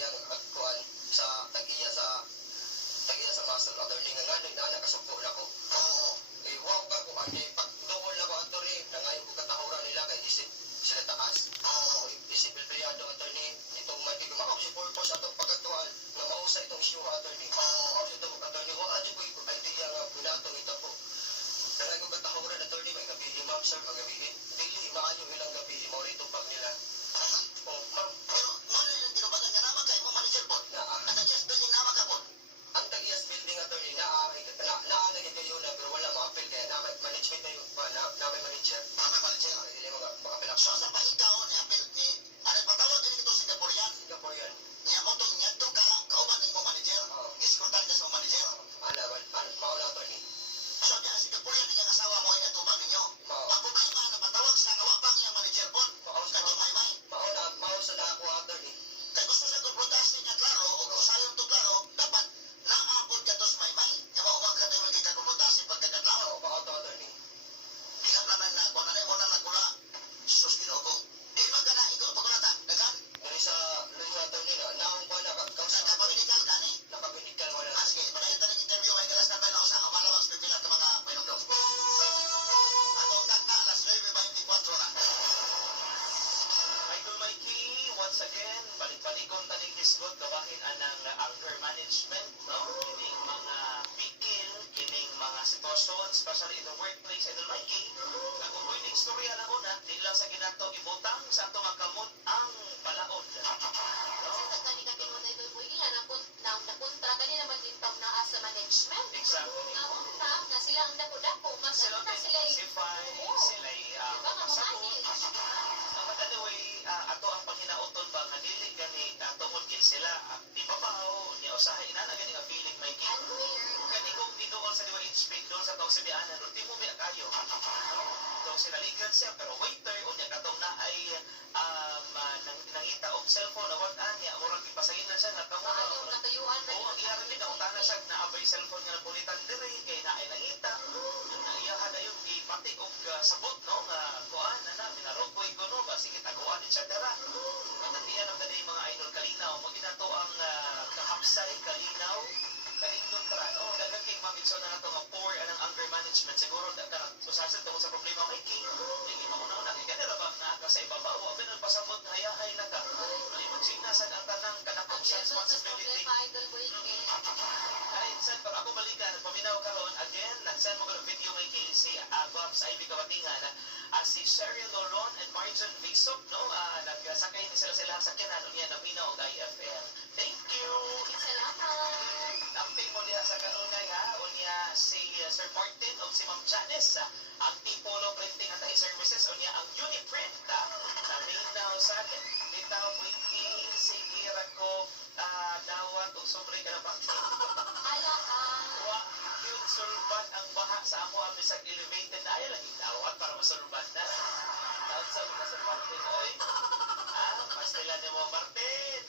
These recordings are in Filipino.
iyang agkuan sa tag-iya sa muscle attorney nga nga nakasuko na ko. Oo. Wow ka ko ani pag doon na ko attorney nangayo ko katahuran nila kay isip sila taas. Oo. Isip pilpiliado attorney itong may gumakaw si purpose atong pagkatuan nga mausay itong issue attorney. Oo. Ito attorney ko adyo ko idea nga pinatong ito ko. Nangayo ko katahuran attorney may gabi ma'am sir magabi. Dili maayo ilang gabi mo rito pag nila. Oh, ma'am. Pero mo lang ginubagan nga naman kay mo manager po. Ang tagias building naman ka po. Ang tagias building attorney naanagin kayo na pero wala ma-appeal kaya na management na yung na may manager. May manager. Hindi mo makapil ako. So sa pa ikaw ni appeal ni ano patawag din ito Singaporean. Singaporean. Niya mo tong ngadto ka kauban ni mo manager. Iskultan ka sa manager. Mauna attorney. So diyan Singaporean niya asawa mo ina tuman ninyo. Ang problema na patawag sa kawapang niya manager po. Kadto may mausa na ako attorney. Kay gusto sa konfrontasyon niya klaro o usayon to klaro dapat naapod ka tos may nga mao ka tayo kay konfrontasyon pagkadlaw o ba auto attorney. Kaya naman na kung ano mo na nagula sus Ginoo. Di magana iko pagulata dagan. Diri sa luyo attorney na naong ko na nakapamedical gani. Nakapamedical wala. Sige, padayon ta ng interview may galas na ba na usa ka malawang pipila ta mga pinugdog. Atong tagta alas 9:24 na. Idol Mikey, once again, balik-balikon tanig hisgot gabahin anang anger management, no? Kining mga pikil, kining mga sitwasyon, especially in the workplace, Idol Mikey. Kung pwedeng istorya na una, di lang sa ginato ibutang sa ato nga kamot ang balaod. No? Kani ka pinod ay boy ila na kontra kani naman din pag naa sa management. Exactly. Naunta na sila ang dako-dako, mas Sila sila sila But anyway, ato ang panghinauton ba nga dili gani tungod gid sila di babaw niya usahay inana gani nga feeling may gid. Kani kung didool sa diwa speak doon sa tawag sibianan ulti mo biya kayo. Daw sila ligan siya pero waiter unya katong na ay nangita og cellphone na wag anya murag ipasaginan siya nga tamo. Katuyuan na. Oo, iyara gid ang tanan siya na abay cellphone nga nabulitan diri kay naay nangita. Iyahan na yung ipati og sabot no nga kuan na minarokoy ko no ba sige taguan etc. Matandian ang dali mga idol kalinaw mo ginato ang kahapsay kalinaw kalindot tra no dagan kay mabitso na nato nga poor anang anger management siguro dagan usasan tungod sa problema may king dili mauna-una kay kanila ba naa sa ibabaw wa binan pasabot nga hayahay na ka imagine na sad ang tanang kanakong responsibility Idol boy ay saan pero ako balikan paminaw karon again nagsan mo ko video may kay si Babs Ivy Kabatingan si Sherry Loron and Marjon Visop no nagsakay ni sila sa sakyanan unya naminaw og IFL. Thank you. Salamat. Amping mo diha sa kanunay ha unya si Sir Martin o si Ma'am Janice ang Tipolo Printing and Services unya ang Uniprint naminaw sa akin bitaw wiki sige ra ko dawat og sobre ka na ba? Hala Wa yun sulbat ang baha sa amo ang bisag elevated na ayaw lang itawat para masulbat na. Tawad sa mga Sir Martin oy. Pastila ni mo Martin.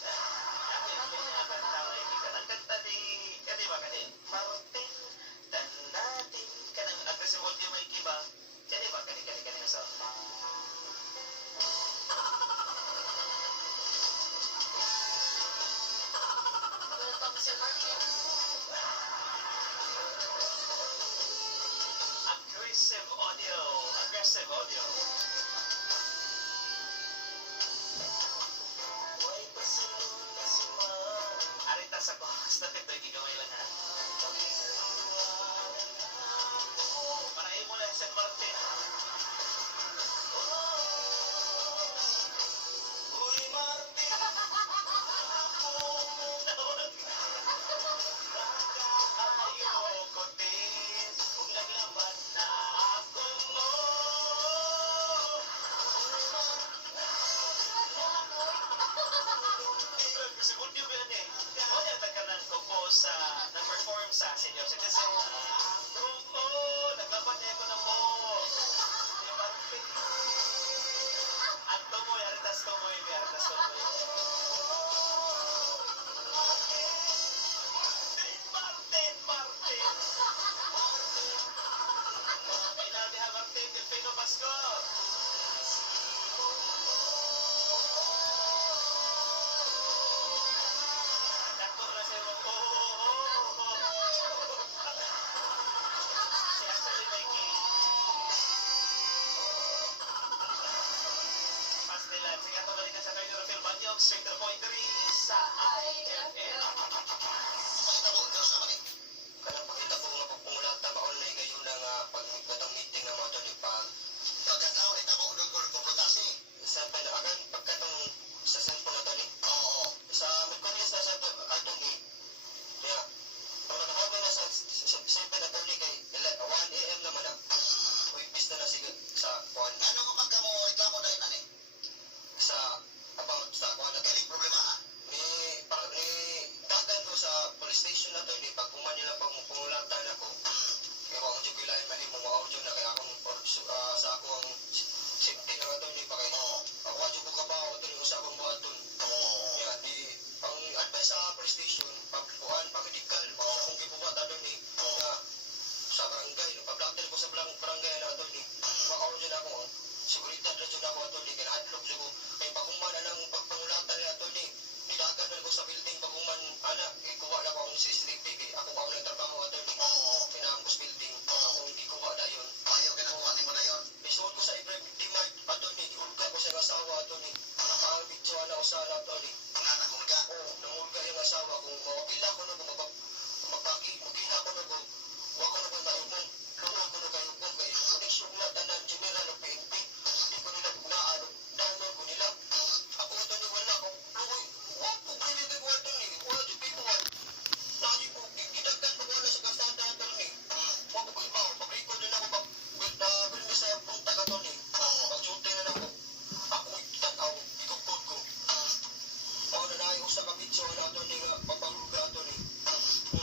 sa kabitso na ato ni nga pagpahulga ato ni.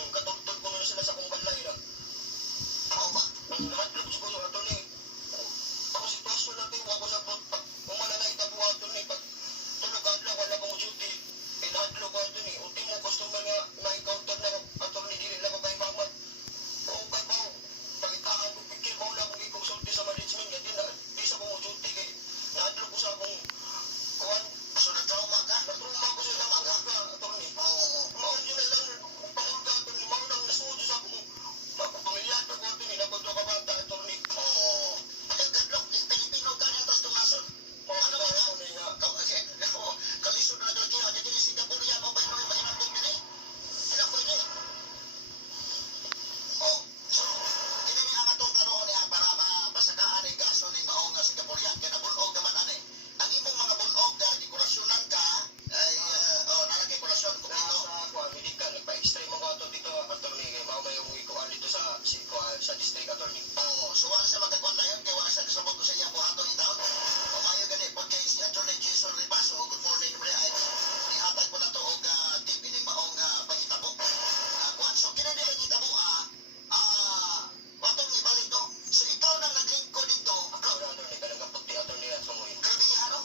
Katultol ko na sila sa kong balay na. Oo ba? Nahadlok siguro ato ni. Ako sitwasyon natin, wako sa pag umananay na po ato ni. Pag tulog adlaw, wala kong duty. Nahadlok ko ato ni. Ultimo customer nga na-encounter na ato ni dili lang ko kay mamat. Oo kay Pao. Pagitaan ko pikir mo lang kung i-consulti sa management. Hindi na, di sa kong duty kay nahadlok ko sa akong kuwan. So, na-trauma ka? Natruma ko sila mga ato ni. Oo. Mao yun na lang pangulga ato ni. Mao nang nasuod sa akong pamilyado ko ato ni. Nagod ka bata ato ni. Oo. Ay, kadlok, Pilipino ka niya, tapos tumasod. Ano ba nga? Kalisod na naglalaki, ano din, Singapore yan, mo ba yung mga inabdong din eh? Sila pwede. Oh, so, kinini ang atong karoon niya para mapasakaan ni gaso ni maong nga Singapore yan. Kaya nabunog naman ani. Ang imong mga bunog na dekorasyonan ka, ay, nalagay dekorasyon, kumino. Nasa kuwan, hindi ka nagpa-extreme ako ato dito ato ni. Kay mao may yung ikuan dito sa district attorney. Oo, so wala siya magkakuan na yun, kaya wala siya kasabot ko sa iya buhaton yung taon. O mayo gani, pagkay si Atty. Jason Ripaso, good morning, Bre, ay ihatag ko na to og tip ining maong pangitabo. Kuan, so kinanilang itabo, watong ibalik to. So ikaw nang naglingkod dito, Ako na attorney, kanang puti attorney at sumoy. grabe nga, ano?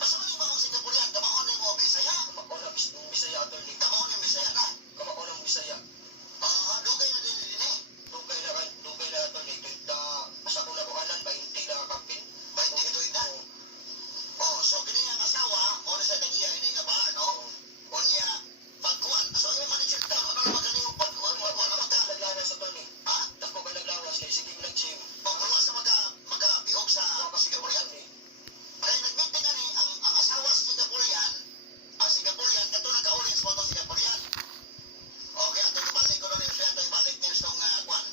Basta man yung maong Singaporean, kamaon yung mo Bisaya, Kamao na Bisaya attorney. kamaon yung Bisaya na. Kamao na Bisaya. Dugay na din din eh. Dugay na attorney. Tuwita, sa kong nakuhanan, 20 na kapin. 20 ka tuwid na. Oh, so kini ang asawa, o na sa kagiya ini nga ba, no? O niya, pagkuhan, so yung manager daw, ano naman kanino pagkuhan, wala magka, Naglawas attorney. ha? Dako ka naglawas kay sige nag-gym. O, gawa sa magka-biog sa Singaporean. Kaya nag-meeting ani, ang asawa sa Singaporean, ang Singaporean, kato nagka-orange mo itong Singaporean. Okay, ato ibalik ko na rin siya, ato ibalik niya itong, kwan,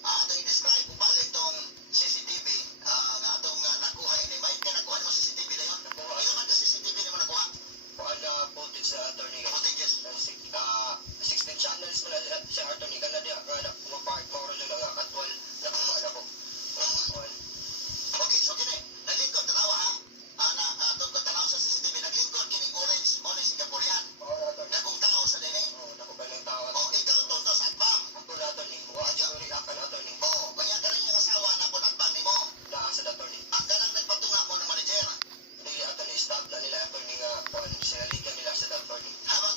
ato i-describe kung balik itong CCTV, nga atong nakuha ini. May ka nakuha mo CCTV na yun? Ilan man ka CCTV ni mo nakuha? Kuhaan na footage sa attorney. Kaputikis. 16 channels mo na siya attorney. Kana diya, kana pumapart mo rin yung katwal na kumaan ako. Kuhaan. Okay, so kini, naglingkod, tanawa ha? Doon ko tanaw sa CCTV, naglingkod kining orange mo ni Singaporean. Oo na attorney. Nagong tao sa dini. Oo, dako ba ng tawag. O, ikaw to to sa bang. Ako na attorney. Kuhaan siya ko rin akan attorney. O, kanya ka rin yung asawa na po nakbang ni mo. Naasa na attorney. Ang ganang nagpatunga mo ng manager. Dili attorney, stop na nila attorney nga kuhaan. Sinalikan nila sa attorney. Habang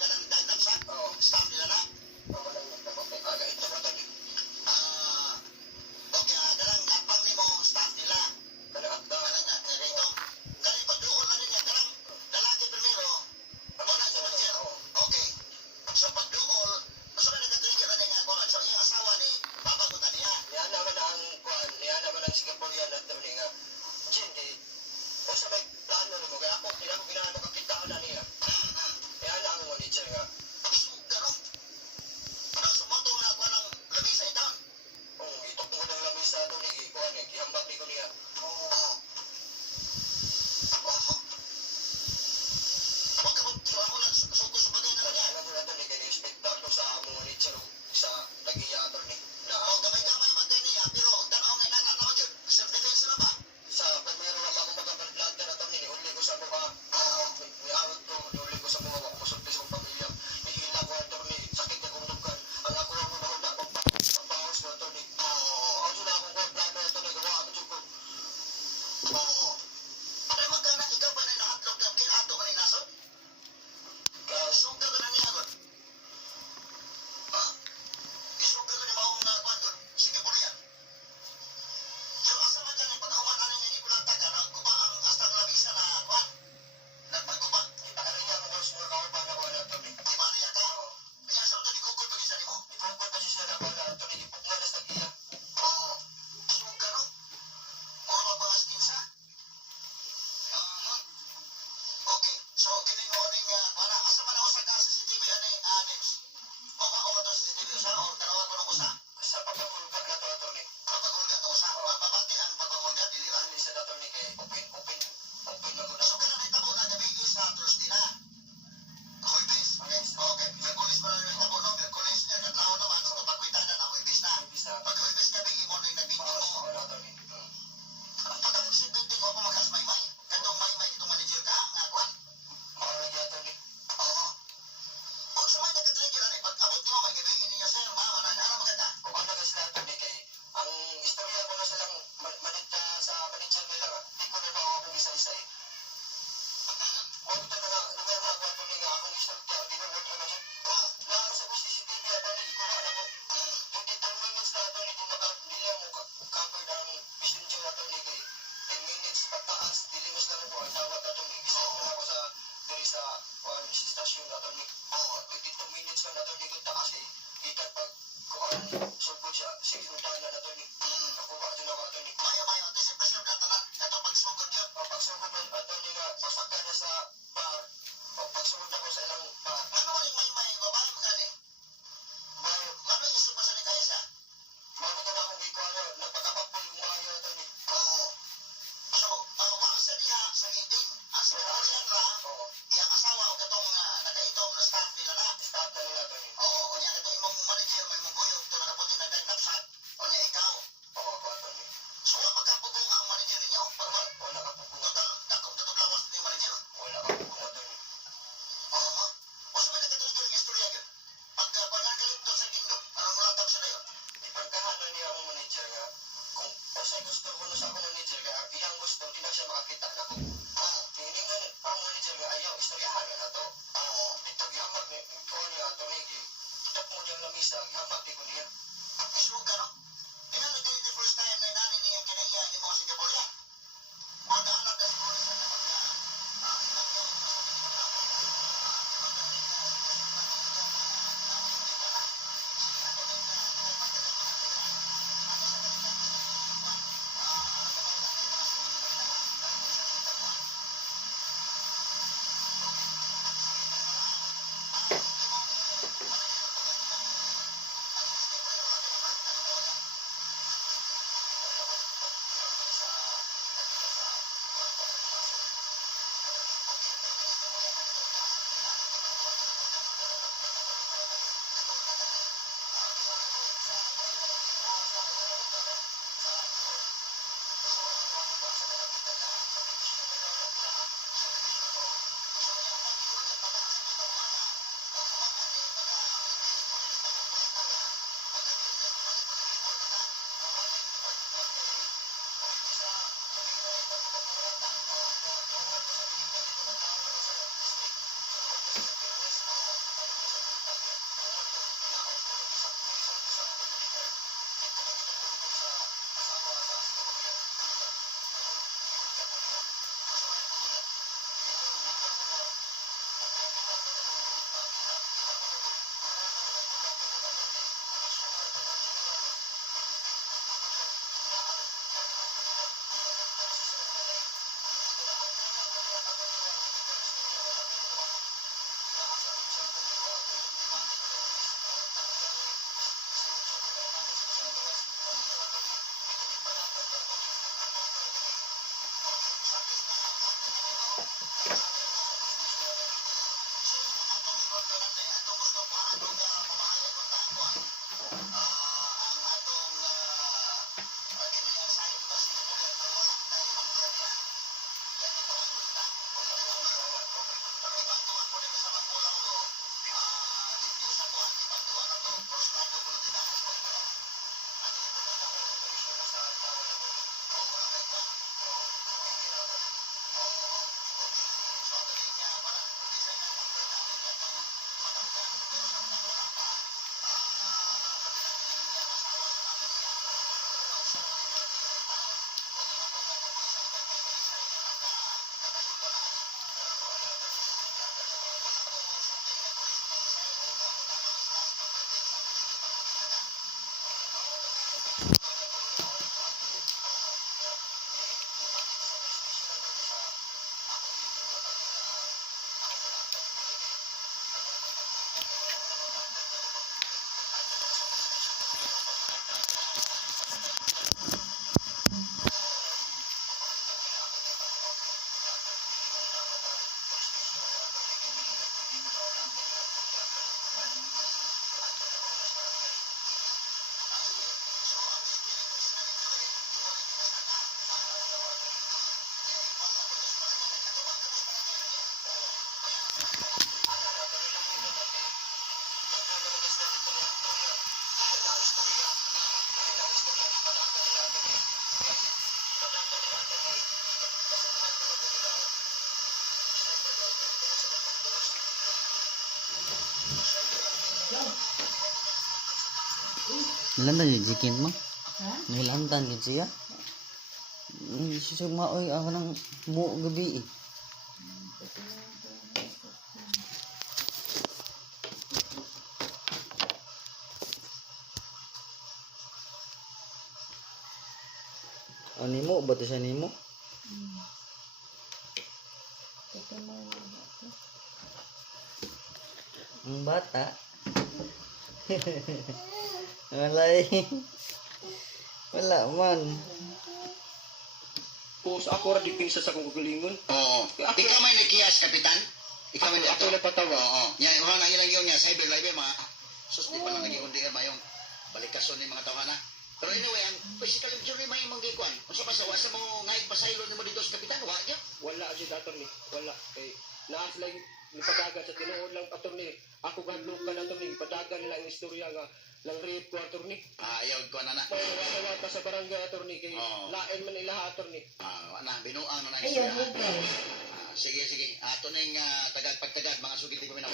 stasyon attorney. Oo, 22 minutes man attorney gud ta kasi ikan pag kuan sugod siya sinundan na attorney. Ako ba din ako attorney. Maya, anticipation ka tanan. Ito pagsugod yun. O pagsugod man attorney nga pasaka na sa bar o pagsugod ako sa ilang bar. Ano man yung may babae magani? Bayo, Ano yung isupa sa ni Kaisa? mao na akong gikuan nagpakapapul yung mga attorney. Oo. So, wa sa diha sa meeting. Ang sinaburian ra, Oo, iyang asawa o katong nagaitom na staff nila na. start na nila attorney. Oo, o niya katong imong manager, may mong guyog, ito nakaputi na diagnosat, o niya ikaw. Oo, ako attorney. So, wa magkapugong ang manager ninyo. Wala ka pugong. Total, dakong tatuglawas ni manager. Wala ka pugong attorney. Oo. O sa mga nakatuloy yung istorya yun. Pagka panagalit doon sa Kindo, anong mulatap sila yun? Ipagkahanan niya ang manager nga kung usay gusto ko na sa akong manager nga iyang gusto di na siya makakita na ko. Hiningan ang manager nga ayaw istoryahan na to. Dito gihamag ni ko niya ato ni kitap mo niyang lamisa gihamag ni ko niya. Isuga, no? Ina nagkalit the first time na nanin niya kinaiya ni mga Singaporean. Mga anak na siguro sa na ilang yung Nilantan yung jikin mo? Ha? Nilantan yun siya? Sumaoy ako ng buo gabi eh. O nimo, bato siya nimo. Ang bata. Wala eh. Wala man. Pus ako ra di pinsa sa kong kagalingon. Oo. Ikaw may nagkiyas, kapitan? Ikaw may Ako nagpatawa. Oo. Yan, wala na ilang yun niya. Cyber live mga sus, di pa lang naging undi mayong balikason ni mga tawanan. Pero anyway, ang physical injury may imong gikuan. Kung sa masawa sa mo ngayon pasaylo ni mo dito sa kapitan, wala dyan. Wala si attorney. Wala. Kay naas lang nipadagan sa tinuod lang attorney. Ako gadlo ka na attorney. Padagan nila ang istorya nga lang rape ko attorney. Ayaw ko na na. Kaya wala pa sa barangay attorney kay Oo. lain man ilaha attorney. Na, binuang na na Ayaw, istorya. Sige, sige. Ato na yung pagtagad, mga sugit ko minaw.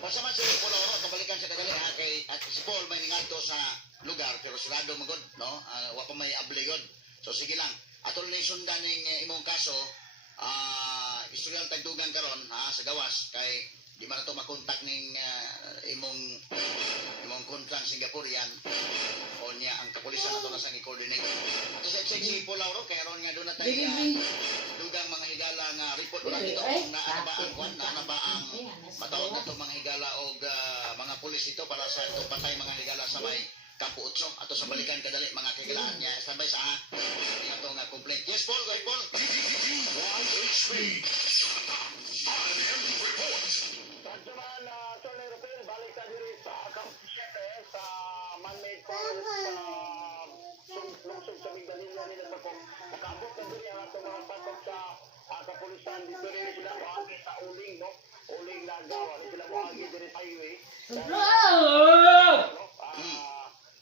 Pasaman si Paul Oro, kabalikan siya kadali ha, kay at si Paul may ningadto sa lugar, pero sigurado magod, no? Wa pa may abligod. So sige lang. Ato na sundan ng imong kaso, istoryal tagdugan karon ha, sa gawas, kay di man to makontak ning imong kontrang Singaporean o niya ang kapulisan nato na sang i-coordinate. Ato sa si Paul Oro, kay ron nga doon na tayo dugang mga higala nga report wala dito kung naana ba ang kwan, naana ba ang matawag na to mga higala o mga pulis dito para sa ito patay mga higala sa may Kampo Utso ato sa balikan kadali mga kahigalaan niya sabay sa ito nga complaint. Yes Paul, go ahead Paul. Radyoman, Tony Rupil, balik sa diri sa Campo 7 sa man-made forest lungsod sa Migdalilla nila sa kong nakabot na diri ang atong mga sakop sa kapulisan dito rin sila moagi sa uling, no? Uling Lagaw, sila moagi diri sa highway.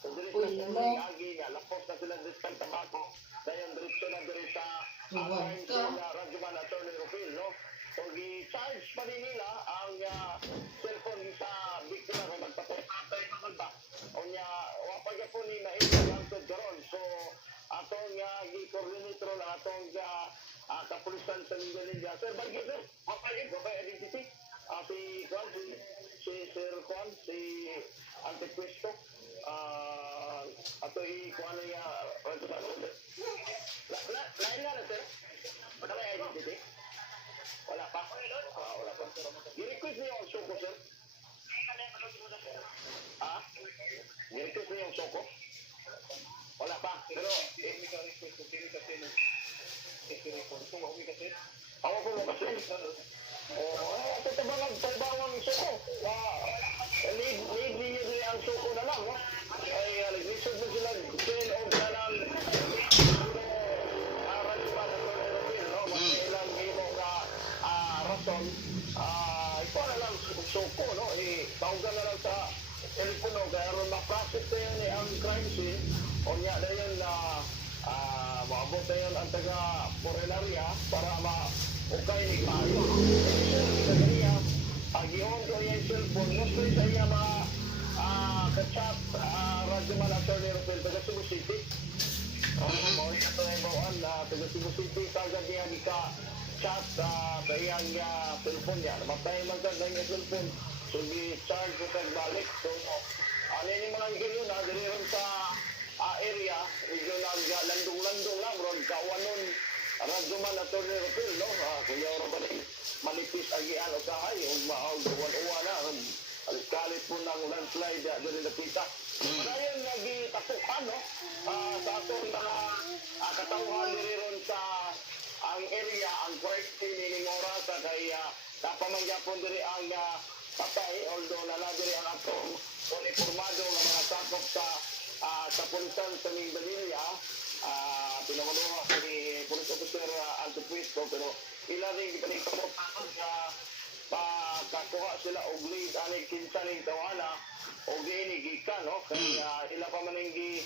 So diri sa uling agi nga, lapos na sila diri sa tabako, dayon diretso na diri sa Radyoman, Tony Rupil, no? So, gi-charge pa rin nila ang cellphone sa biktima kung magpapatay naman ba. O niya, wapagya po ni Maimong Langtod karon. So, atong gi-coordinator na atong kapulisan sa Mindanilla. Sir, bagay sir, wapagya po ba identity? Si Juan, si Sir Juan, si Antepuesto. Ato i-kuha na niya, lain nga na sir? Wala may identity? Wala pa? Wala pa. I-request niyo ang suko, sir? I-request niyo ang suko? Wala pa. Pero, ako po mo kasi. Ito tabangan suko. Leave niyo din ang suko na lang, no? Ay, nag-reserve mo sila 10 o na lang. Rason, ito na lang suko, no? Tawagan na lang sa telepono, kaya ron ma-process na yun ang crime scene, o niya na yun na maabot na yun ang taga-Porelaria para ma-ukay ni Payo. Sa kanya, gihon ko yung cellphone, gusto sa iya ka-chat, Radyoman Attorney Rupil, taga-Cebu City. Mawin na ito yung bawaan, taga-Cebu City, tagad niya chat sa iyang cellphone niya. Matay man sa iyang cellphone. So, i-charge ko balik. So, ano yung mga ganyan na, dili rin sa area, medyo landong-landong lang, ron, kawanon, Radyoman Attorney Rupil, no? Kuya Robalay, malipis agian o kahay, uwan-uwa na, kalit po ng landslide, dili nakita. Manayon, nagitapukan, no? Sa atong mga katauhan dili ron sa ang area, ang quarantine ni Morata kay napamangyapon diri ang patay, although naladiri ang atong uniformado ng mga sakop sa kapulisan sa Mindanilla. Pinamuluha ko ni Police Officer Antepuesto, pero ila rin pinagpamutan sa pagkakuha sila og lead aning kinsaning tawana o giinigikan, no? Kaya ila pa man yung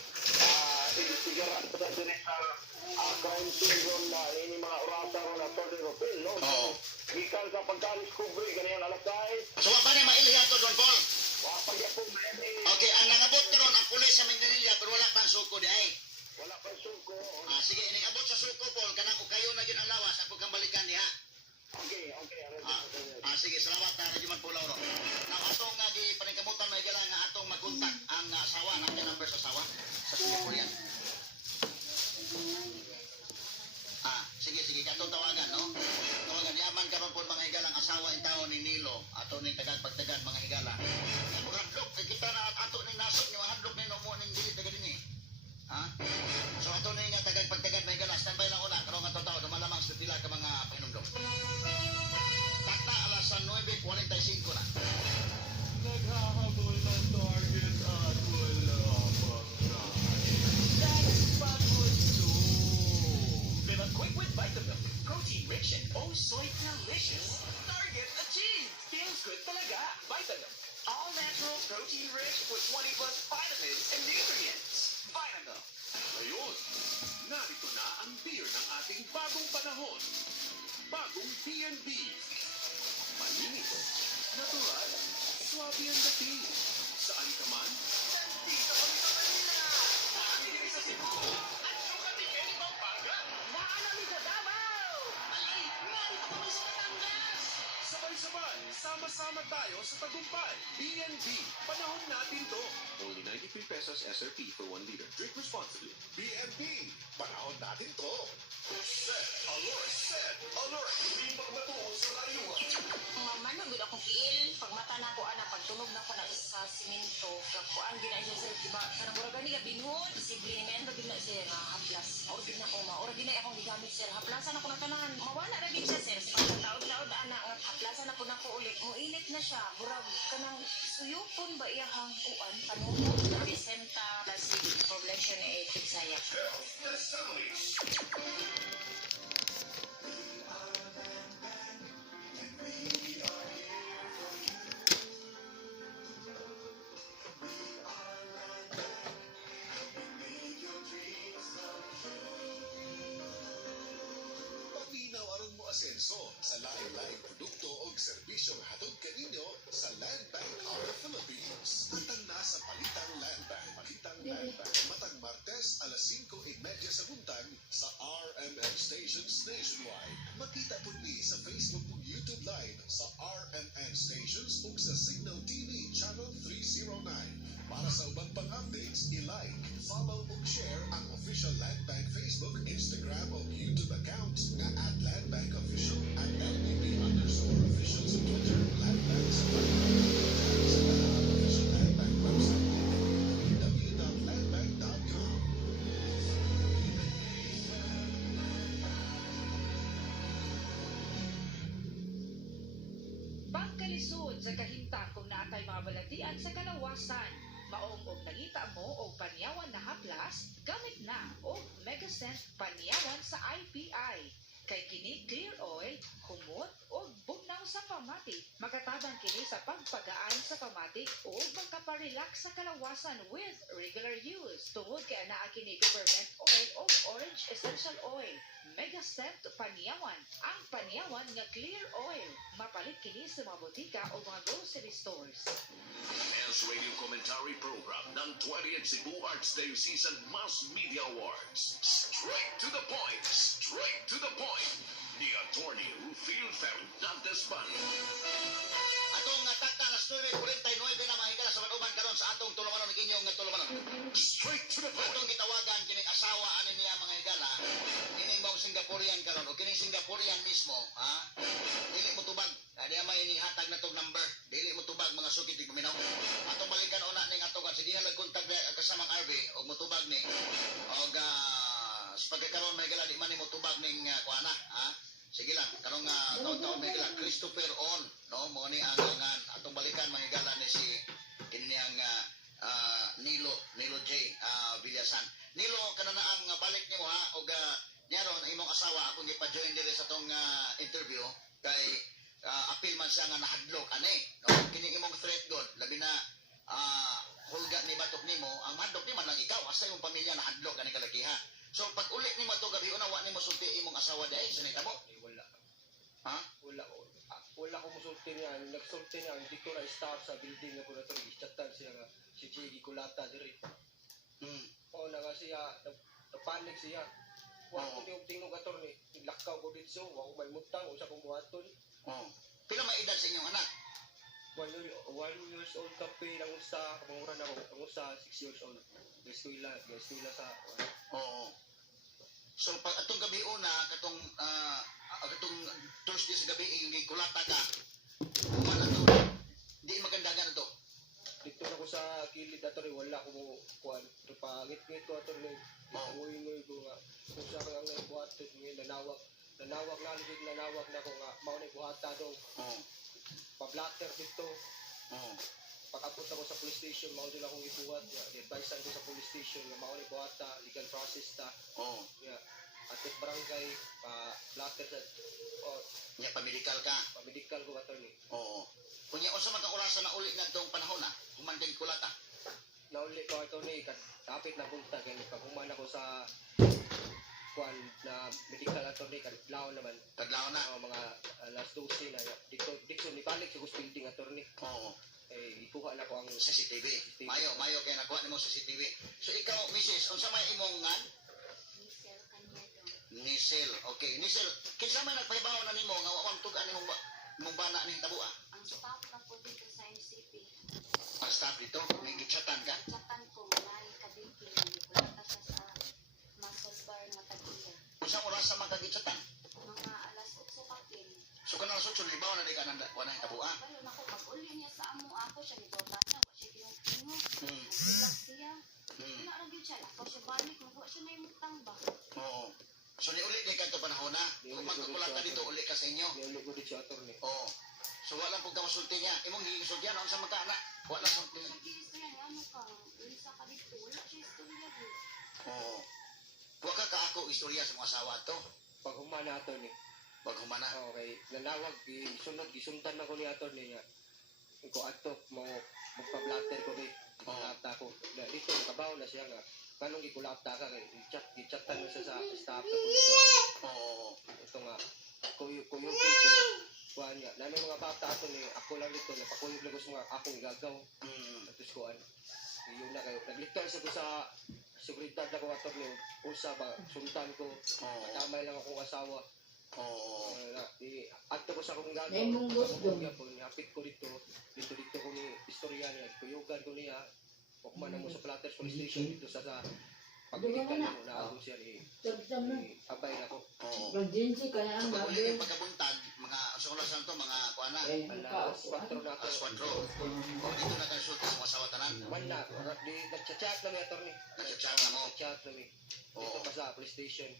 investigaran sa diri sa crime scene ron na ini mga orasa ron na Tony Rupil, no? Oo. Gikan sa pagka-discovery, ganyan alasay, So, wapa na mailihan to, Don Paul? wapagya po Okay, ang nangabot karon ang pulis sa Mindanilla, pero wala pang suko di ay. wala pa suko. Sige, inigabot sa suko, Paul, kanang kayo na yun ang lawas, ako kang balikan diha. Okay. Sige, salamat na Radyoman Paul Oro. Now, atong di paningkamutan may gala nga atong magkontak ang asawa, natin number sa asawa, sa Singaporean. ato ning tagad pagtagad mga higala. Mga hadlok kay kita na ato ning nasod ni mga hadlok ni no mo ning dili taga dinhi. Ha? So ato ning tagad pagtagad mga higala standby lang una karon nga tawo dumalamang sa pila ka mga pahinumdom. Takna alas 9:45 na. Naghahabol ng target at wala pagkain. That's pagod to. Live a quick with Vitamilk. Protein rich and oh soy delicious. Target achieved. Feels good talaga. Vitamilk. All natural, protein rich with 20 plus vitamins and nutrients. Vitamilk. Ngayon, narito na ang beer ng ating bagong panahon. Bagong B&B. Malinito, natural, swabe ang dating. Saan ka man, nandito kami sa Manila. Nakakitinig sa Cebu. At sukating kayo ni Pampanga. Naanami sa Davao. Alay, narito kami sa Batangas. Sabay-sabay, sama-sama tayo sa tagumpay. B&B, panahon natin to. Only 93 pesos SRP for 1 liter. Drink responsibly. BNP, panahon natin to. Set, alert, hindi magmatuon sa layuan. Mama, nagod akong kiil. Pag mata na ako, anak, pagtunog na ako na sa simento, kakuan, gina siya sir, diba? Kanang mura gani ka binhod, posible men, bagin na siya nga haplas. Mauragin na ko, mauragin na akong gigamit sir. Haplasan ako na tanan. Mawala na rin siya sir. Pagkataod-taod, anak, haplasan ako na ko ulit. Muinit na siya. Murag, kanang suyupon ba iyahang uan, panunod, resenta, plastic, problem siya na sayap. Paminaw aron mo asenso sa lain-laing produkto o serbisyong hatod kaninyo sa Land Bank of the Philippines. Matang na sa Palitang Land Bank. Palitang Land Bank. Matang Martes, alas 5:30 sa buntag sa RMN Stations nationwide. Makita po ni sa Facebook ug YouTube Live sa RMN Stations ug sa Signal TV Channel 309. Para sa ubang pang-updates, i-like, follow ug share ang official Land Bank Facebook, Instagram ug YouTube account nga @LandBankOfficial at LBB_official sa Twitter, Land Bank sa official Land Bank website, www.landbank.com. Pagkalisod sa kahimtang kung naatay mga balatian sa kalawasan, maong og nangita mo og panyawan na haplas, gamit na og Megacent panyawan sa IPI. Kay kini clear oil, humot og bugnaw sa pamati. Makatabang kini sa pagpagaan sa pamati ug magkaparelax sa kalawasan with regular use. Tungod kay anaa kini government oil o orange essential oil. Megacent panyawan, ang panyawan nga clear oil. Mapalit kini sa mga botika o mga grocery stores. S Radio Commentary Program ng 20th Cebu Arts Diocesan Mass Media Awards. Straight to the point. Straight to the point. Ni Attorney Rufil Fernandez Bani. Atong takta alas 9:49 na mga higala sa manuban karon sa atong tulumanon ug inyong tulumanon. Straight to the point. Atong gitawagan kining asawa ani niya mga higala, kining mga Singaporean karon o kining Singaporean mismo, ha? Dili mo tubag. Diya may inihatag na tong number. Dili mo tubag mga sugid ig minaw. Atong balikan una ning atong kan sige nagkontak kasamang RV og motubag ni. Og sa pagkakaroon may gala di man mo tubag ning kuana, ha? Sige lang, kanong taon-taon may gala Christopher On, no? Mo ni ang atong balikan mga gala ni si kiniyang Nilo J. Villasan. Nilo kanana ang balik nimo ha og nyaron imong asawa akong gipa-join diri sa tong interview kay apil man siya nga nahadlok ani no kini imong threat god labi na hulga ni batok nimo ang hadlok ni man lang ikaw asa imong pamilya nahadlok ani kalakiha so pag uli nimo to gabi una wa nimo sulti imong asawa dai sa nitabo Wala. ha Wala ko musulti niya. Nagsulti niya. Dito na staff sa building na po na ito. Ichatan siya nga. Si J.D. Kulata diri. O na nga siya. Napanik siya. Wa ko niyong tingog attorney. Lakaw ko dito. Wa ko may mutang. Usa kong buhaton. pila may edad sa inyong anak 1 years old kape lang usa. Kamanguran ako. Ang usa 6 years old. Eskwela sa... oo so pag atong gabi una katong katong Thursday sa gabi yung gikulata ka kuman ato ngit-ngit ko ato ni. Ngoy-ngoy ko nga. Kung sa kang buhaton ni nanawag nanawag na ko nga mao ni buhata dong. Pa-blatter dito. Pag-abot ako sa police station, mao din akong ibuhat. Advisean ko sa police station nga mao ni buhata, legal process ta. Yeah. At sa barangay, pa-blatter sa Nya pa-medical ka. pa-medical ko attorney. Oo. Kunya unsa man kang orasan na uli nga dong panahon na? Human kay kulata. Nauli ko attorney, kapit na punta kay pag human ako sa kuan na medical attorney kan lao naman. Kadlaw na. Mga alas 12 na dito ni balik sa building attorney. Oo. Ikuha na ko ang CCTV. Mayo kay nakuha nimo CCTV. So ikaw, Mrs., unsa may imong ngan? Michelle Cañedo. Nisel. Okay, Nisel. Kinsa may nagpahibaw na nimo nga wa tugan imong bana ning tabua? Ang staff na po dito sa NCP. Ang staff dito, may gichatan ka? Chatan ko, manay kabiki. Wala siya sa muscle bar na tagiya. Unsa oras sa magkagichatan? Mga alas 8 kapin. So kanang sa libaw na di ka nang wa na tabua? Kayo na ko, pag-uli niya sa amo ako, siya nitota na. Wa siya kinong-kinong. Hmm. Nagsilak siya. Hmm. Wala rin siya. Lakaw siya balik. Magwa siya na yung tangba. Oo. So ni uli di ka to panahon na. Kung magkukulat ka dito uli ka sa inyo. niuli ko dito attorney. Oo. So wala pug ka masulti niya. Imong gisulti ano sa magkana? Wala sulti. Siya gistorya niya, ano ka? Ulisa ka dito. Wala siya istorya dito. Oo. Wa ka kaako istorya sa mga asawa to. Pag humana attorney. Pag humana. Okay, nanawag gisundan ako ni attorney nga. Ko ato mo magpa-blatter ko ni. Kulata ko. Dito kabaw na siya nga. Kanong gikulata ka kay gichatan mo siya sa staff na police. Oo. Ito nga kuyog ko kuan niya. Nami mga bata ato ni ako lang dito napakuyog lang ko sa mga akong gagaw. Tapos kuan. Yun na kayo. Naglitan siya ko sa seguridad na ko attorney. Usa ba sundan ko. Matamay lang akong asawa. Oo. Ato ko sa akong gagaw. May mong gusto. Hapit ko dito ko ni istorya niya. Kuyugan ko niya. Pagman mo sa Platters Police Station dito sa pagbigitan mo na ako siya ni Sabi mo, abay na ko. Oo. pag-jinsi ka na So ang pag uli gabi. yung pagkabuntag, mga sukulasan to, mga kuana. Eh, Alas 4 na ako. Aswadro. O dito na kansulti sa mga asawa tanan. Wala. Nagchat na mi attorney. Nagchat na mo. Nagchat na mi. Dito pa sa police station.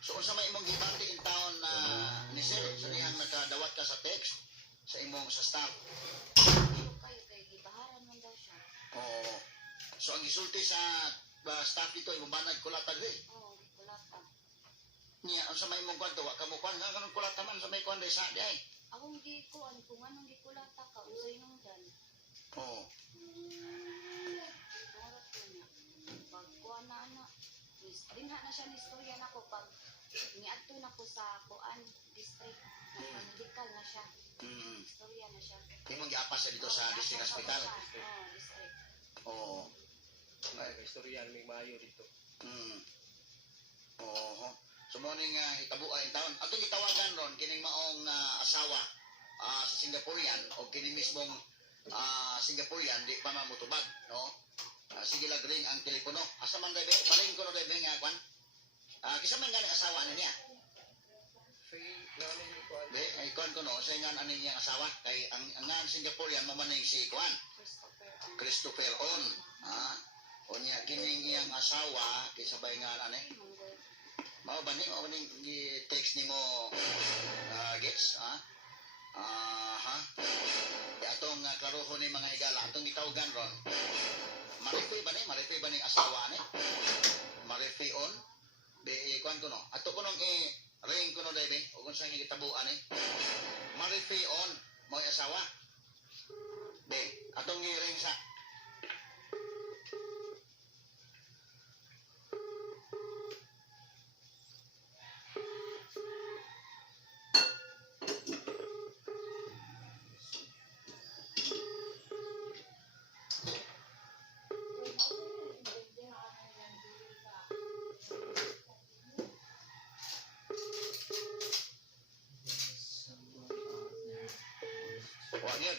So unsa may imong gibati in town na ni Sir sa dihang nakadawat ka sa text sa imong sa staff. Pero kayo kay gibaharan man daw siya. Oo. So ang gisulti sa staff dito imong banag kulatag rin. Oo, wala pa. Niya unsa may imong kwarto wa ka mo kwan nga kanang kulata man sa may kwan sa di ay. Akong gikuan kung anong gikulata ka unsay nungdan. Oo. Orat ko niya. Pagkuan na ana. Dinha na siya ni istorya nako pag niadto na ko sa kuan district. Medical na siya. Istorya na siya. Imong giapas sa dito sa district hospital. Oo, district. Oo. May istorya ni maayo dito. Oo. So mo ning hitabuan in town. Atong gitawagan ron kining maong asawa sa Singaporean o kini mismong Singaporean di pa mamutubag, no? Sige lang ring ang telepono. Asa man debe? Paling ko no debe nga kwan. Kisa man gani asawa na niya. Be, ay kwan ko no, sa nga ano niyang asawa kay ang nga Singaporean mamanay si kwan. Christopher On. O niya kining iyang asawa kay sabay nga ani. Mao ba ni gi-text nimo gets atong klarohon ni mga higala atong gitawagan ron. Marifi ba ni asawa ni? Marifi On. Be kwan ko no. Ato ko nung ring ko no debe o kung saan gitabuan ni. Marifi On mo asawa. Be atong gi-ring sa Wagid.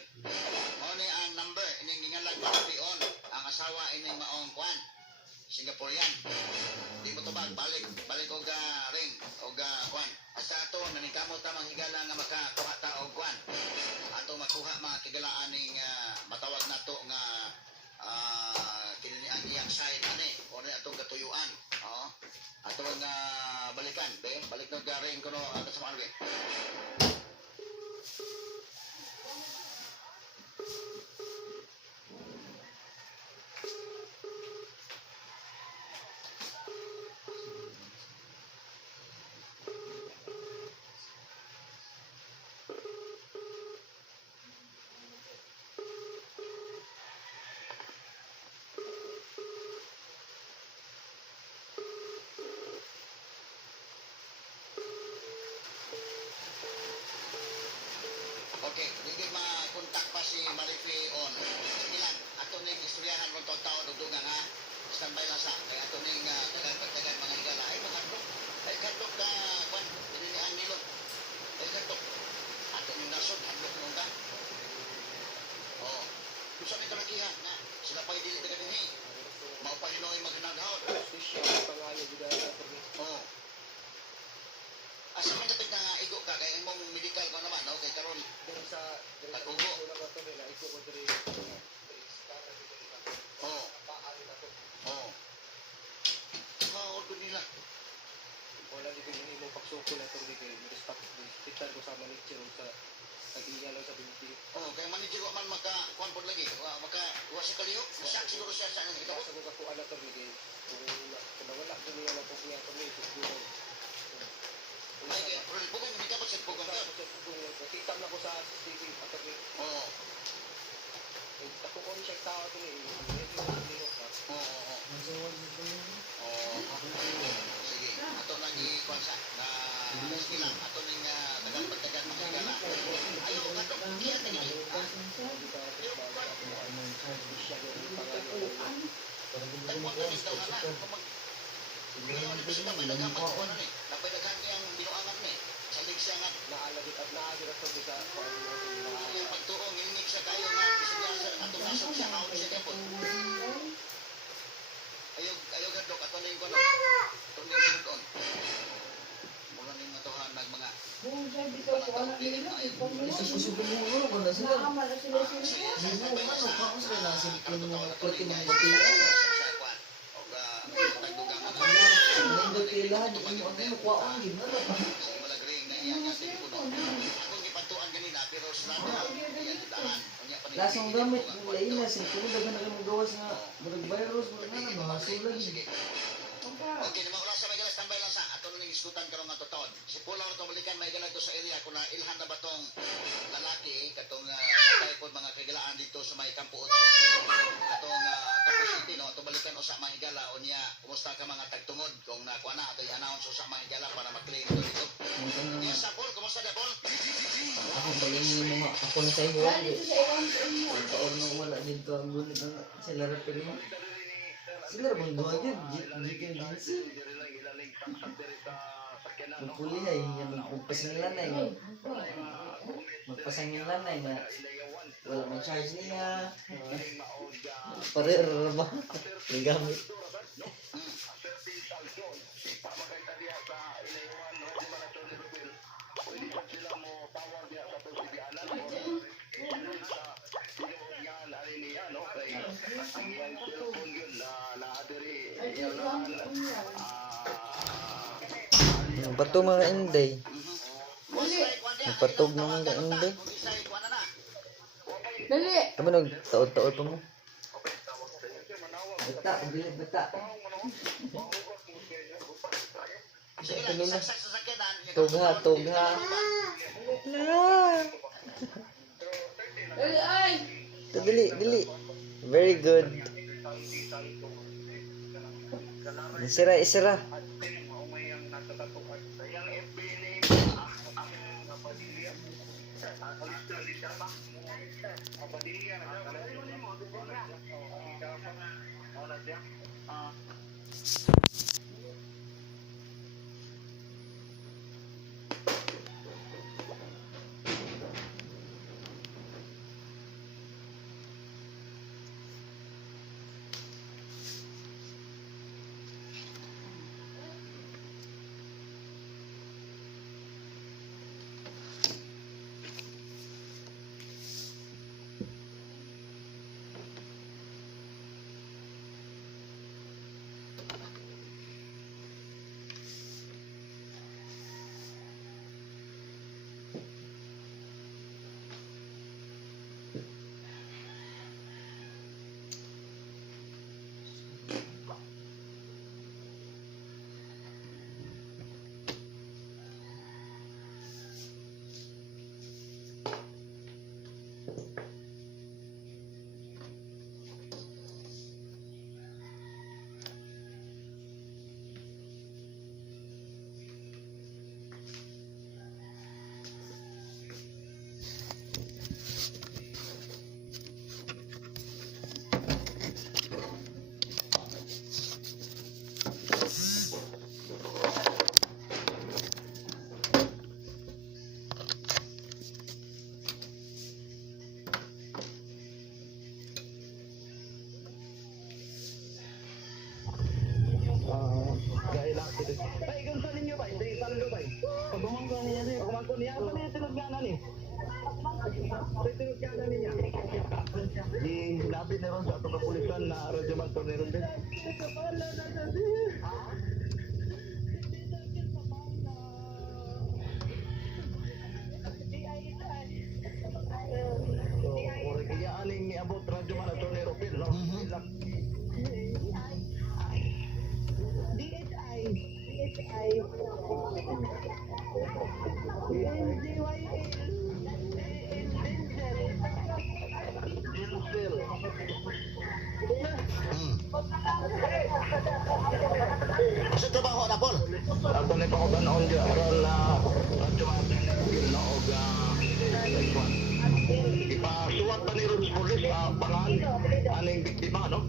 Mao ni ang number ining gingalag Marifi On. Ang asawa ining maong kwan. Singaporean. Di mo tubag balik og ring og kwan. Asa ato naningkamot ta manghigala nga makakuha ta og kwan. Ato makuha mga kigalaan ning matawag nato nga kini ang iyang side ani. O ni ato Balik na garing ko no, sa mga alwe. Okay, hindi makontak pa si Marife on. Sige lang, ato ning istoryahan ron taon dudugang ha. Standby lang sa. Kaya ato ning dagan mga higala. Ay, makadlok. Ay, kadlok ka, kwan, pininihan nilo. Ay, kadlok. Ato ning nasod, hadlok nung ka. Oo. Kung saan ito nakihan, na sila pa hindi dagan yung hing. Maupahinong ay maghanaghaon. Oo. Asa man dapat nga igo ka kay imong medical ko naman no kay karon sa tagugo. Oh. Oh. Ordo nila. Wala di ko yung imong pagsuko na itong bigay. Hospital ko sa manager sa tag-iya lang sa binti. Oh, kay manager ko man maka-kuan pod lagi. Wa sa kaliyo. Siya siguro siya sa nang ito. Sa mga kuala itong bigay. Kung nawala ko niya na po niya kami, siguro. Ay, kaya pugong hindi ka ba sa pugong ka? Nakita na ko sa CCTV. Oo. Ako ko siya tao ito eh. Oo. Sige, ato nang ikuan sa na sige lang ato ning tagang mga higala. Ayo ka to. Kiya tagi. Tagpuan ka ning taon na. Ngayon, ito siya may daghang magkuhan ni. Napay daghang niyang binuangan ni. Sa ligsa nga. Naalagit at naagit at sa Yung pagtuong, ilingik siya kayo nga. Bisigyan sa atong nasok siya. Kaon siya niya po. Ayaw gadok. Ato na yung kono. Ato na yung sinudon. Mula na yung matuhan ng mga Isa ko sa bumulo ko na sila. Ako sila na simple mo pati ng batian. Nandun kailangan yung ano nakuhaan yun. Akong ipatuan ganina pero sarado yan daan. Lasang gamit mo lain na sin kuno dagan na mo gawas nga murag virus murag na mga sulag. Okay, naman wala sa may galas tambay lang sa ato ning iskutan karon nga toton. Si Pula ro balikan may galag to sa area ko na ilhan na ba tong lalaki katong patay pod mga kagilaan dito sa may Campo 8. Atong City no ato balikan usa mga higala o niya kumusta ka mga tagtungod kung nakuha na ato i-announce usa mga higala para ma-claim to dito. Yes, sa Paul, kumusta na Paul? Ako ba yung mga ako na sa iyo. Taon na wala din ko ang gunit na sila rapper mo. Sila bang duha yun? Jikin Vincent. Magpuli ay magpasang lanay nga. Magpasang yung lanay nga. Wala may charge niya. Parer ba? Nagamit. Bato mga inday. Nagpatog ng mga inday. Dali. Kamu nagtaod-taod pa mo. Bata, bilit bata. Sige lang, isaksak sa sakyanan. Tugha. Dali ay. Dili. Very good. Isira. Atty. Rodel. So, ora kaya aning niabot radyo man Atty. Rodel, no? Sila. Sa trabaho na, Paul. Ako na pangutan-on dyan aron na radyo man Atty. Rodel, no? Ipasuwat pa ni Rods Police pangan aning biktima, no?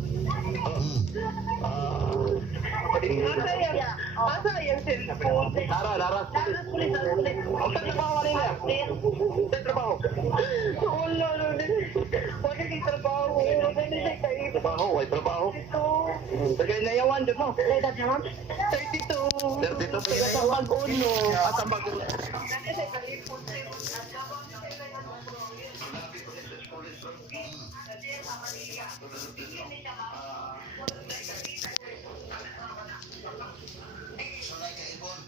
Nara. Ang trabaho nila. Ang trabaho. Trabaho, ay trabaho. Tagay na yawan dyan mo. 32. 32. Tagay na yawan. At ang mag-uno. Sulay ka, Ibon.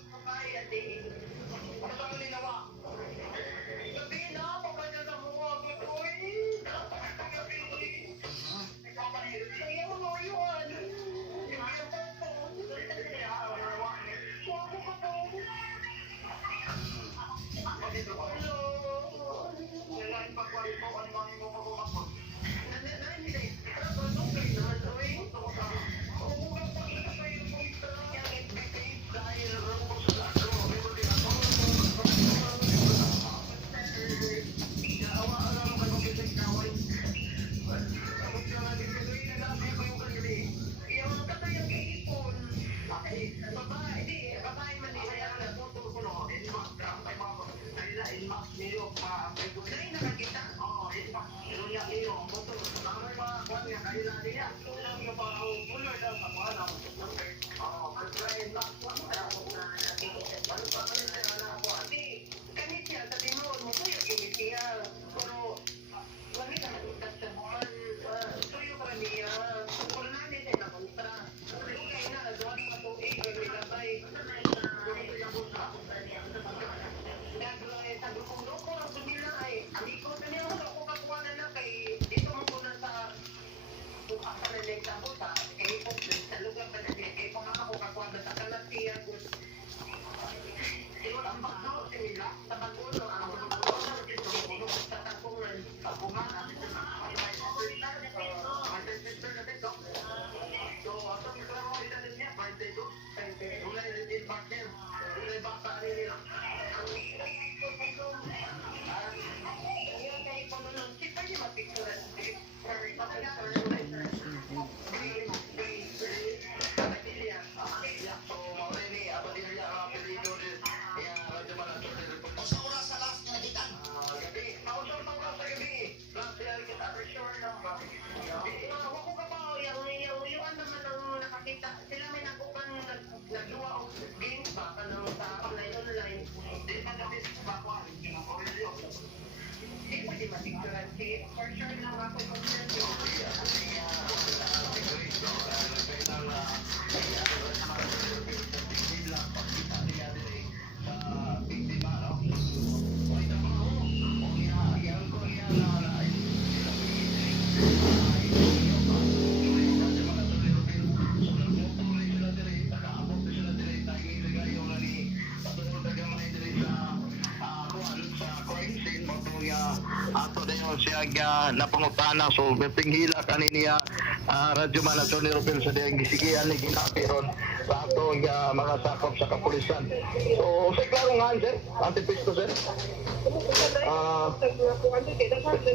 Ato na yun siya napangutana so pinghila kaniniya radyo man Atty. Rodel sa diyang gisigihan ni ginapiron sa atong mga sakop sa kapulisan. So sa klarongan sir, antipisto sir.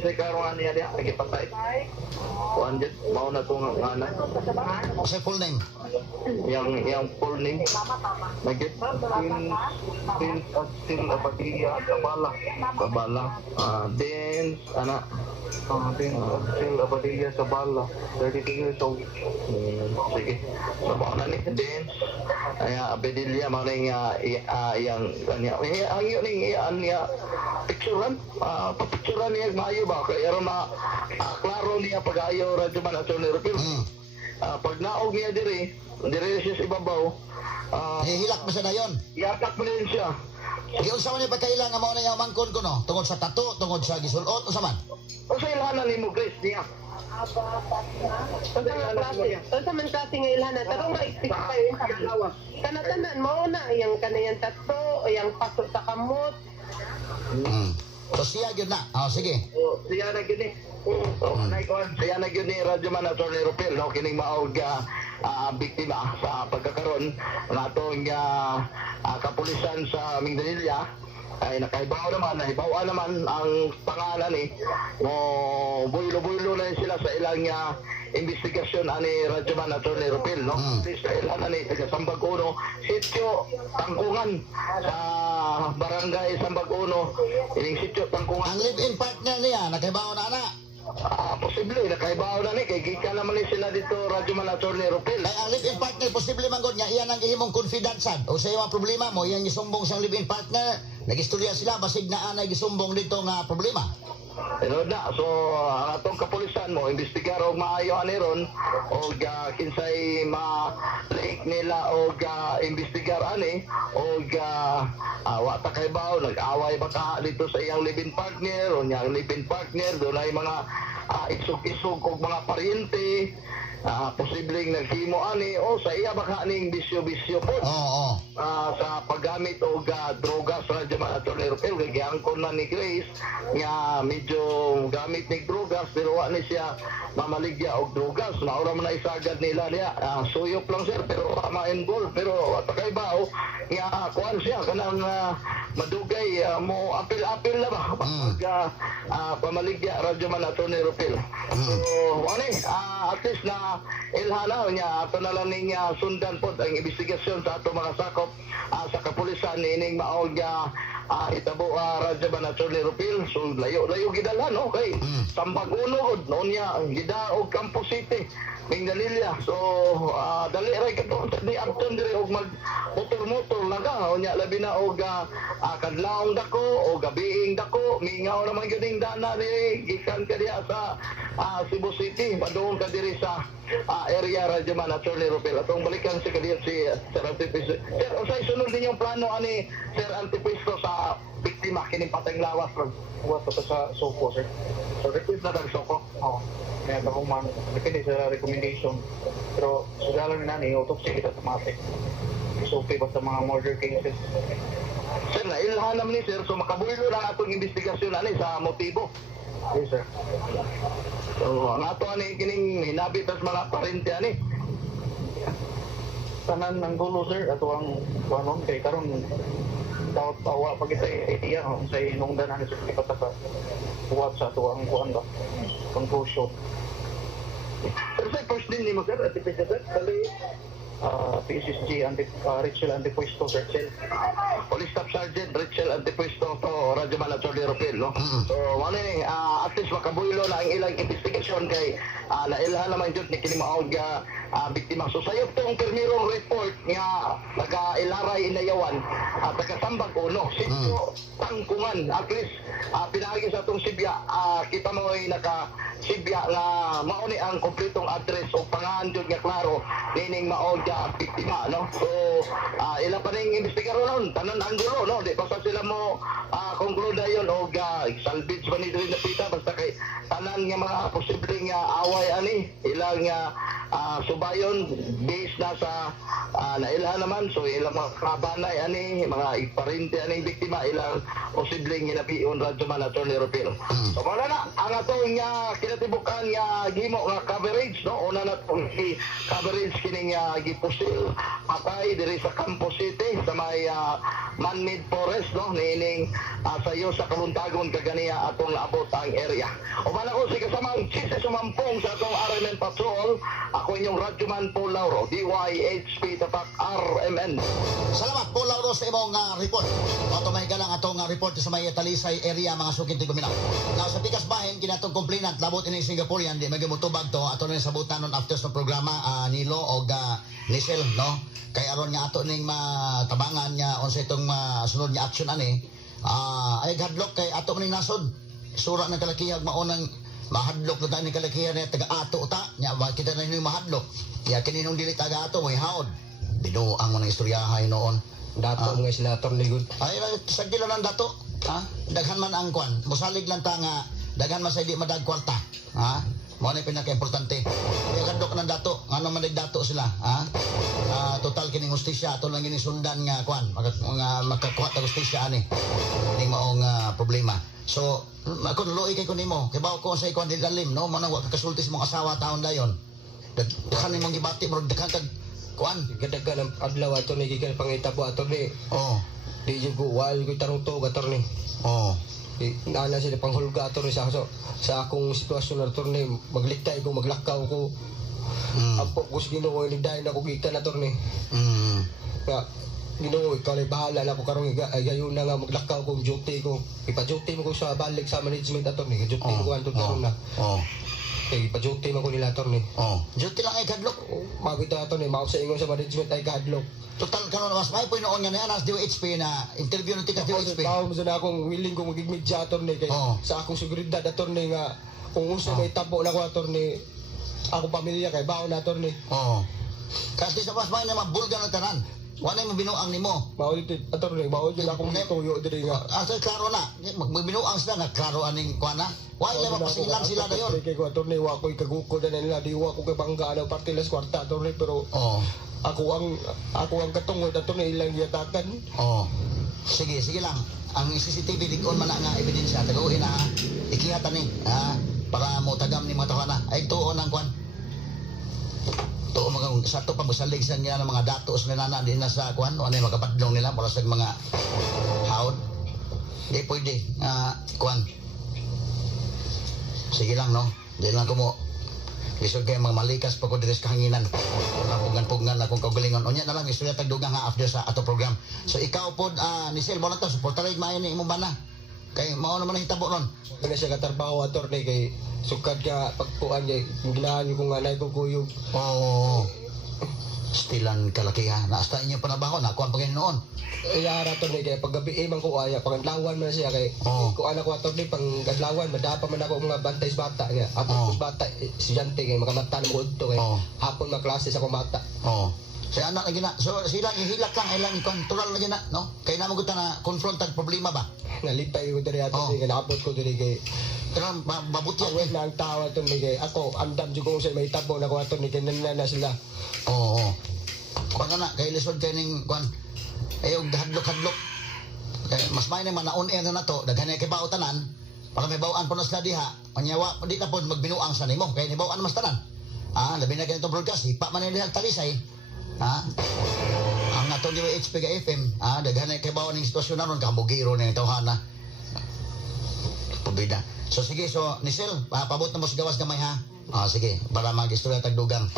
Sa klarongan niya niya, nagipatay. Kuhan dyan, mauna itong anak. Sa full name. Yang full name. Nagit, Still Abadiya, Kabala. Then, anak. Still Abadiya sa Bala, 32 years old. Sige. So, mauna ni Dance. Abedilia, mauna yung ang yun niya picturean. Papicturean niya maayo ba? Kaya klaro niya pag-ayaw radyo man Atty. Rodel. pag naog niya dire siya sa ibabaw, Hihilak mo siya na yun. yakap mo rin siya. Giunsa man ni pagkailan nga mao na yung mangkon ko no? Tungod sa tato, tungod sa gisulot o sa man? O sa ilhanan ni mo, Grace, niya. Sa man klase nga ilhanan, pero maisip kayo yung pagkalawa. Tanatanan mo na, yung kanayang tato, yung paso sa kamot. So siya yun na. Sige. O, siya na gini. Siya na gini, Radyo Man at Atty. Ropel, no? Kining maog biktima sa pagkakaroon ng atong kapulisan sa Mindanilla. Ay nahibaw naman ang pangalan mo buylo-buylo na sila sa ilang investigasyon ani Radyo Man at Atty. Ropel, no? Sa ilang taga Sambag Uno, sitio Tangkungan sa barangay Sambag Uno, ining sitio Tangkungan. Ang live-in partner niya, nakahibaw na ana. Posible, nakaibaw na kay gika naman sila dito, Radyo Man at Atty. Ropel. Kaya ang live-in partner, posible man gud nga iyan ang ihimong konfidansan. O sa iyong problema mo, iyan gisumbong siyang live-in partner, nagistorya sila, basig na anay gisumbong dito nga problema. Pero na, so ang atong kapulisan mo, imbestigar og maayo aniron og kinsay ma-link nila og imbestigar ani og wa ta kay baw nag-away ba ka dito sa iyang live-in partner o niyang live-in partner dunay mga isog-isog og mga paryente, posibleng naghimo ani o sa iya baka ning bisyo-bisyo po. Oo. Sa paggamit og drogas sa Radyo Man at Atty. Ropel, gagiyangkon man ni Grace nga medyo gamit ni drogas pero wa ni siya mamaligya og drogas. Maura man na isagad nila niya. Suyop lang sir pero ma-involve pero kay bao nga kuan siya kanang madugay mo apil-apil na ba pag pamaligya Radyo Man at Atty. Ropel. So ani at least na ilhanaw niya ato na lang niya sundan pod ang investigasyon sa ato mga sakop sa kapulisan ining maog itabo Radyo Man at Atty. Ropel. So layo gidala no kay Sambag Uno noon niya gida og Campus City Mindanilla. So dali ra kato ni Abton dire og mag motor na ka unya labi na og kadlawong dako o gabiing dako mingaw naman gyud ing dana dire gikan ka diha sa Cebu City padung ka dire sa area Radyo Man at Atty. Ropel. Atong balikan si kadiya si Sir Antipisto. Sir, usay sunod din yung plano ani Sir Antipisto sa biktima kining patayng lawas ron. Buat pa sa Soko, sir. So request na tag Soko. Oo. Kaya ako man, depende sa recommendation. Pero sa galang na ni, autopsy kita automatic. So, okay ba sa mga murder cases? Sir, nailhanam ni Sir, so makabuylo lang atong investigasyon ani sa motibo. Yes, sir. So, ang ato ani kining hinabit as mga parente ani. Tanan ng gulo, sir. Ato ang kuanon kay karon dapat pawa pag itay idea sa inungdan ani sir kita sa buhat sa ato ang kuan ba. Conclusion. Pero sa first din ni mo sir, at ipisa sir, kali PSSG Richel Antipuesto, sir. Police Staff Sergeant Richel Antipuesto to Radyo Man at Atty. Ropel, no? So, ano at least makabuylo na ang ilang investigasyon kay nailhan naman dyan ni kinimaog biktima. So, sayop tong permirong report nga nag-ilaray inayawan at taga-Sambag Uno, sityo Tangkungan. At least, pinahagi sa itong Sibya, kita mo ay naka-Sibya nga mauni ang kompletong address o pangahan dyan nga klaro, nining maog biktima, no? So, ilang pa rin investigar ron, tanan ang gulo, no? Di basta sila mo conclude yun o salvage pa ni doon napita, basta kay tanan nga mga posibleng away ani, ilang subayon based na sa nailhan naman, so ilang mga kabanay ani, mga iparinte ani biktima, ilang posibleng hinabiyon Radyo Man at Atty. Ropel. So, wala na, ang atong kinatibukan nga gimo nga coverage, no? Una na itong coverage kining gipusil patay diri sa Campus City sa may man-made forest, no? Nining sayo sa Kaluntagon kaganiya atong naabot ang area. O man ako si kasamang Chise Sumampong sa atong RMN Patrol, ako inyong Radyo Man Paul Lauro, DYHP Tatak RMN. Salamat Paul Lauro sa imong report. Ato may galang atong report sa may Talisay area mga sukin tigumina. Now sa pikas bahin kinatong complainant labot ini Singaporean di magimutubag to ato rin sabutan nun after sa programa Nilo o Nisel, no? Kay aron nga ato ning matabangan nga unsa itong sunod nga action ani ay hadlok kay ato ning nasod sura ng kalakihag maunang mahadlok na tayo ni kalakihan na taga-ato ta. Nya, kita na yung mahadlok. Ya, kininong dili taga-ato, may haod. Binuang mo ng istoryahay noon. Dato mga senator ligod. Ay, sagdila lang dato. Ha? Daghan man ang kwan. Musalig lang ta nga, daghan man sa di madag kwarta. Ha? Mo na pinaka-importante. Kaya kadok ng dato, ano man dato sila, ha? Total kining hustisya ato lang gini sundan nga kwan, makakuha ta hustisya ani. Kining maong problema. So, ako luoy kay ko nimo, kay bawo ko sa ikon dilalim, no? Mo nang wa ka kasulti sa mga asawa taon dayon. Daghan nimong gibati bro, daghan kag kwan. Gadagan ang adlaw ato ni gikan pangitabo ato ni. Oh. Di jugo wal ko tarong ato ni. Oh. Nana sila panghulga ato ni sa akong sitwasyon na ato ni magliktay ko, maglakaw ko. Ampo ko sa Ginoo iligdayon ako gikan ato ni. Nga Ginoo ikaw na bahala na ko karong gayon na nga maglakaw ko duty ko. Ipa-duty mo ko sa balik sa management ato ni. Duty ko anto karon na. Oh. Kay ipa-duty mo ko nila ato ni. Oh. Duty lang ay kadlok. Mabita ato ni mao sa ingon sa management ay kadlok. Total kanon mas may noon nga na sa DOHP na interview ng tikas DOHP. Tao mo na akong willing kong maging mediator ni kay sa akong seguridad attorney nga kung gusto may tabo na ko attorney ako pamilya kay baon na attorney. Oo. Kasi sa mas may na mabulga ng tanan. Wala mo binuang nimo. Maulit attorney, baon jud akong tuyo diri nga. Asa klaro na. Magbinuang sila nga klaro aning kuana. Why lang mapasilan sila dayon. Kay ko attorney wa ko'y kagukod na nila di wa ko kay bangga na partilas kwarta attorney pero ako ang katungod ato na ilang yatakan. Oo. Sige lang. Ang CCTV di kon man nga ebidensya taguhin na ikihatan ni para mo tagam ni mga tawana. Ay tuon ang kwan. Tuon mga sa to pagsalig sa nga ng mga datos na nana din na sa kwan ano magapadlong nila para sa mga haod. Di pwede kwan. Sige lang no. Di lang ko mo lisod kayo mga malikas pa ko diris kahanginan. Napugan-pugan akong kaugalingon. Unya na lang, istorya tagdugang nga after sa ato program. So ikaw po, Nisel, mo na to, supportarig maayon ni imong bana. Kay mao naman ang hitabo ron. Kaya siya katarbaho attorney kay sukad ka pagpuan kay ginahan ko nga nay ko kuyog. Oo. Stilan kalakiha. Naasta inyo panabaho na kuan pagin noon. Yara to ni kay paggabi man ko aya pangadlawan man siya kay ko ana ko ato ni panggadlawan madapa man ako mga bantay sa bata nga ato bata estudyante kay makamata ng gudto kay hapon maklase sa kumata. Sa anak lagi na. So sila ihilak lang ilang kontrol lagi na, no? Kay namo guta na confronted problema ba? Nalipay ko diri ato ni naabot ko diri kay pero mabuti awet na ang tawa to ni kay ako andam jud ko sa may tabo na ko ato ni kinana na sila. Oo. Kuan na kay lisod kay ning kuan ayog hadlok-hadlok. Mas may naman na on air na to daghan kay bao tanan para may bawaan po na sila diha. Panyawa di na po magbinuang sa nimo kay ni bawaan mas tanan. Labi na ganito broadcast ipa man nila talisay. Ang atong DOHP ka FM, daghan kay bawaan ning sitwasyon naron kamugiro ning tawhana. Pabida. So sige, so Nisel, pabot na mo sa gawas gamay ha. Sige, para mag-istorya tagdugang.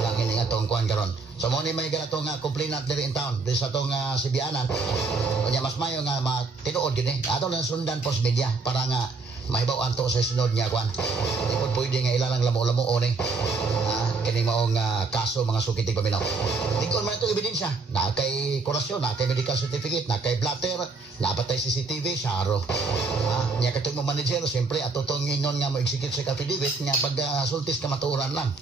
Lang ini atong kuan karon. So mo ni may ganatong complainant diri in town, diri sa atong Sibianan. Unya mas mayo nga tinuod gini. Ato lang sundan post media para nga mahibaw anto sa sunod niya kuan. Di po pwede nga ilalang lamo-lamo ni. Kini maong kaso mga sukitig paminaw. Tingkon man ito ebidensya. Na kay kurasyon, na kay medical certificate, na kay blatter, napatay CCTV, syaro. Nya katong mo manager, siyempre ato tong ingon nga mo execute sa affidavit nga pag sultis ka matuuran lang.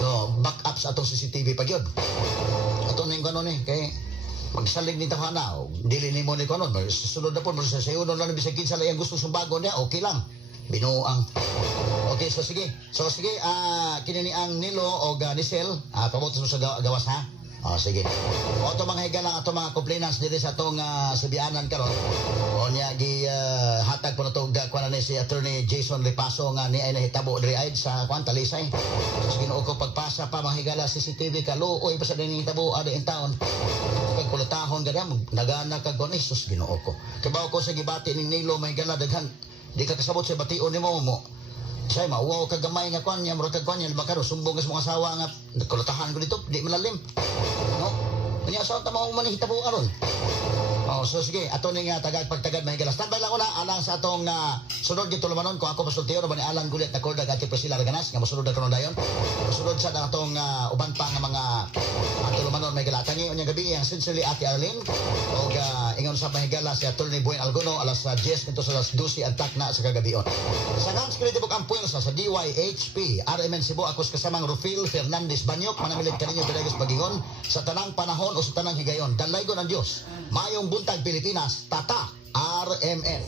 So, back up sa atong CCTV pa gyud. Ato ning kanon ni kay magsalig ni tawhana, dili nimo ni kanon, sunod na po sa sayunon lang bisag kinsa lang gusto sumbagon niya, okay lang. Binuang. Okay, so sige. Kini ni ang Nilo o Nisel, pamotos mo sa gawas ha. Sige. O ito mga higa lang, ito mga complainants dito sa itong Sibianan karon. O niya, hatag po na ito, kuha na si Attorney Jason Lipaso nga ni ay nahitabo diri ay sa Talisay. So ginuo ko pagpasa pa mga higala CCTV ka, luoy pa sa din hitabo, ada in town. Pagkulatahon ganyan, nagana ka gano'n, sus ginuo ko. Kabaw ko sa gibati ni Nilo, mga higala, daghan. Di ka kasabot sa bation ni mo. Say mauwaw ka gamay nga kwan niya, murag kwan niya, baka sumbong ka sa mga asawa nga, nagkulatahan ko dito, di malalim. No? Kanya asawa ta mo manihitabo aron. Oh, so sige, ato ning tagad mahigala. Standby lang una alang sa atong sunod gid tulumanon kung ako masultiyo ba ni Alan Gulit na korda gati Priscilla Reganas nga mosunod na karon dayon. Mosunod sa atong uban pa nga mga tulumanon mahigala. Tangi unya gabi ang sincerely Ate Arlene og ingon sa mahigala si Atty. Buen Algono alas 10 nito sa alas 12 antak na sa kagabion. Sa Gams Creative ang puwersa sa DYHP RMN Cebu akos kasamang Rufil Fernandez Banyok manamilit kaninyo Bilegas Bagingon sa tanang panahon o sa tanang higayon. Dalaygon ang Dios. Mayong buntag Pilipinas, Tata RMN.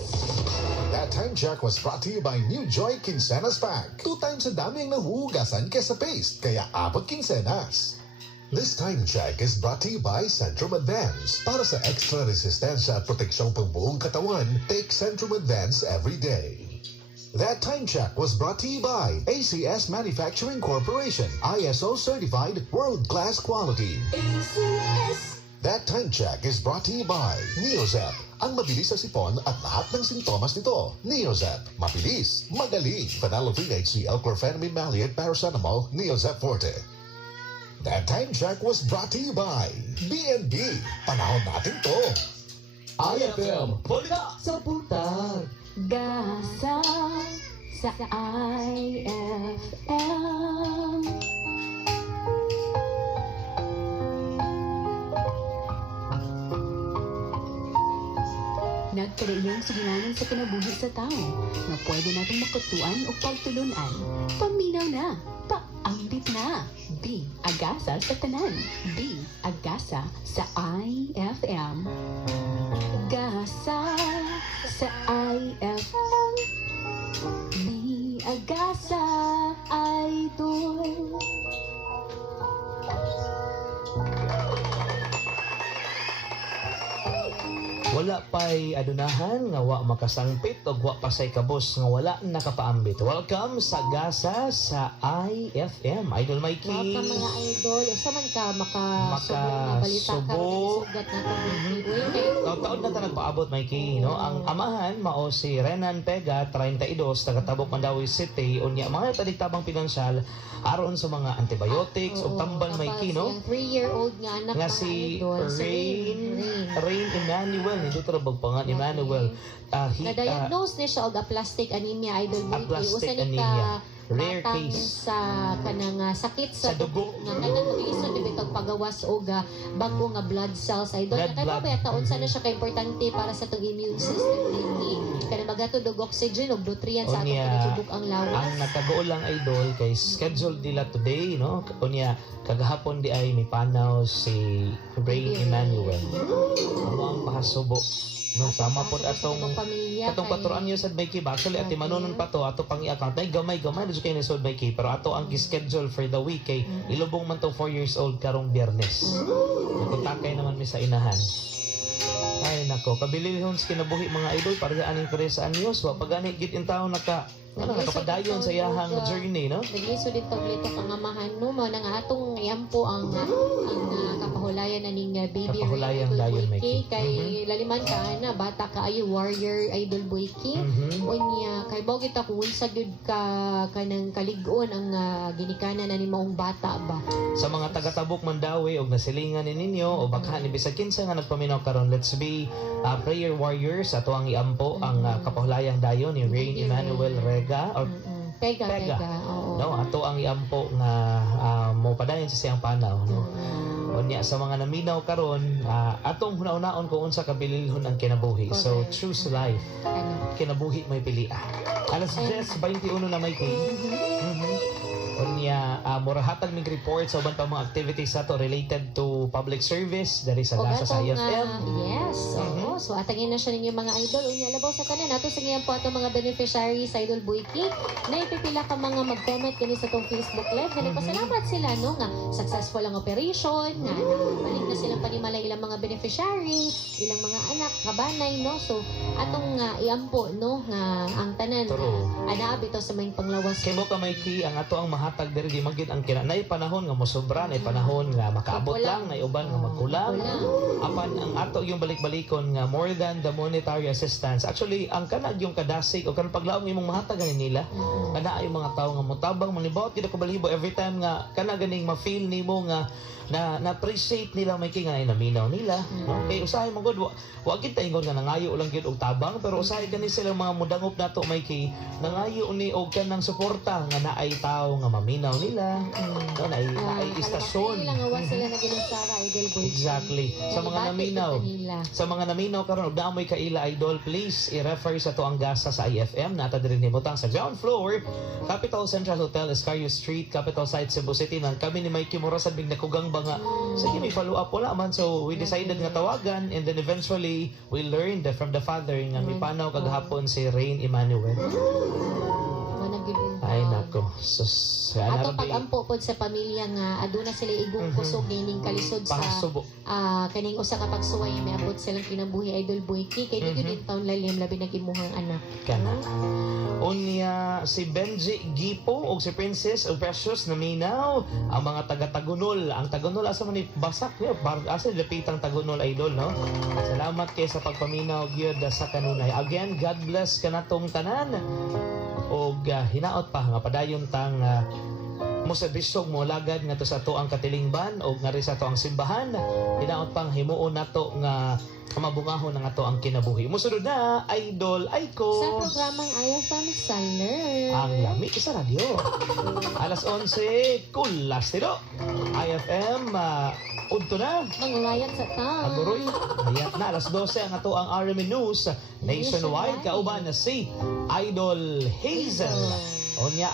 That time check was brought to you by New Joy Quincenas Pack. 2 times sa dami ang nahuhugasan kesa paste, kaya abot quincenas. This time check is brought to you by Centrum Advance. Para sa extra resistensya at proteksyong pangbuong katawan, take Centrum Advance every day. That time check was brought to you by ACS Manufacturing Corporation, ISO certified world-class quality. ACS. That time check is brought to you by Neozep, ang mabilis sa sipon at lahat ng sintomas nito. Neozep, mabilis, magaling. Phenylephrine HCl chlorphenamine maleate paracetamol, Neozep Forte. That time check was brought to you by BNB. Panahon natin to. IFM, Polika sa Putar. Gasa sa IFM. Nagkariyong sugilanan sa kinabuhi sa tao na pwede nating makutuan o pagtulunan. Paminaw na, paambit na. Di agasa sa tanan. Di agasa sa IFM. Gasa sa IFM. Di agasa idol. Wala pa'y adunahan nga wa makasangpit o wa pasay kabos nga wala nakapaambit. Welcome sa Gasa sa IFM. Idol Mikey. Welcome mga idol. Usa man ka makasubok na balita ka sugat na Taon na ta nagpaabot Mikey, no? Ang amahan mao si Renan Pega 32 taga Tabok Mandawi City unya mga tadigtabang pinansyal aron sa mga antibiotics o tambal Mikey, no? 3-year-old nga anak Nga si Rain Emmanuel hindi trabag pa nga ni Emmanuel. Na-diagnose niya siya og aplastic anemia idol boy. Aplastic Usa ni anemia. ka Rare matang case. sa kanang sakit sa dugo nga kanang mag-iison dibitog pagawas og bago nga blood cells idol Red na kay blood. pa taon sana siya ka importante para sa tong immune system dinhi kanang magatod og oxygen og nutrients sa atong Unya, panitubok ang lawas. ang nakago lang idol kay schedule nila today, no? Unya kagahapon di ay may panaw si Rain Emmanuel. Ano ang pahasubo? No, sama po atong paturan niyo sa Mikey ba? Actually, ati manunon pa to, ato pang i-account. Ay, gamay, na kayo ni Sod Mikey. Pero ato ang schedule for the week kay ilubong man to 4 years old karong Biyernes. Nagkutakay naman mi sa inahan. Ay, nako. Kabilihon sa kinabuhi mga idol para sa aning kare sa anyos. Wa pagani git in taon nakapadayon sa iyahang journey, no? Nagliso dito glito kang amahan no mo nang atong iyampo ang kapahulayan na ning baby Kapahulayan dayon, Mikey. kay laliman ka na bata ka ay warrior idol boy unya kay baw kita kung unsa gyud ka kanang kalig-on ang ginikanan na ni maong bata ba Sa mga taga-Tabok Mandawi og nasilingan ni ninyo o baka ni bisag kinsa nga nagpaminaw karon, let's be prayer warriors. Ato ang iampo ang kapahulayang dayon ni Rain Emmanuel or Pega. Oo. No, ato ang iampo nga mo padayon sa siyang panaw, no. Unya sa mga naminaw karon, atong hunaon kung unsa kabilihon ang kinabuhi. So choose life. Kinabuhi may pilian. Alas 10:21 na may kay. Unya murahatag mig report sa uban pa mga activities ato related to public service dari sa Gasa sa IFM. Yes. Oo. So atangin na siya ninyo mga idol. Unya labaw sa kanan ato sa ngayon po ato mga beneficiaries idol Buiki. Na ipipila ka mga mag-comment kini sa tong Facebook live. Dali pasalamat sila no nga successful ang operation, nga balik na silang panimala ilang mga beneficiary, ilang mga anak, kabanay no. So atong iampo no nga ang tanan anaa bitaw sa may panglawas. Kay mo ka Mikey ang ato ang mahatag diri di magid ang kina nay panahon nga mosobra, nay panahon nga makaabot lang, nay uban nga magkulang. Apan ang ato yung balik-balikon nga more than the monetary assistance. Actually, ang kanag yung kadasig o kanang paglaom imong mahatagan nila. Kana ay mga tao nga motabang manibawat gid ko balibo every time nga kana ganing ma-feel nimo nga na appreciate nila may kinga ay naminaw nila, no? Kay usahay mo gud wa gid taingon nga nangayo lang gid og tabang, pero usahay gani sila mga mudangop nato may kay nangayo ni og kanang suporta nga naay tao nga maminaw nila, no? naay istasyon. Lang awan sila na ginusara idol boy. Exactly. Sa mga naminaw karon og daamoy kaila idol, please i-refer sa to ang gasa sa IFM nata diri himutang sa ground floor, Capital Central Hotel, Escario Street, Capital Site, Cebu City. Nang kami ni Mikey Morasad big nakugang ba nga sige may follow up wala man, so we decided nga tawagan, and then eventually we learned from the father nga mipanaw kagahapon si Rain Emmanuel. Ay nako, sus ato pag-ampo pod sa pamilya nga aduna sila igong kusog gining kalisod sa kaning usa ka pagsuway may abot silang kinabuhi idol Boyki kay dito din taon lalim labi nagimuhang anak kana. Unya si Benji Gipo o si Princess o Precious naminaw ang mga taga-Tagunol. Ang Tagunol asa man basak niya, asa lapitang Tagunol idol, no? Salamat kay sa pagpaminaw gyud sa kanunay. Again, God bless kanatong tanan. Og hinaot pa nga padayon tang mo sa bisog mo lagad nga to sa to ang katilingban o nga ri sa to ang simbahan. Hinaot pang himuon nato nga mabungahon nga to ang kinabuhi. Musunod na Idol Aiko sa programang IFM Saler. Ang lami sa radyo. Alas 11 kulas tiro. IFM udto na. Manglayat sa ta. Aguroy. Hayat na alas 12 ang ato ang RMN News Nationwide kauban na si Idol Hazel. Onya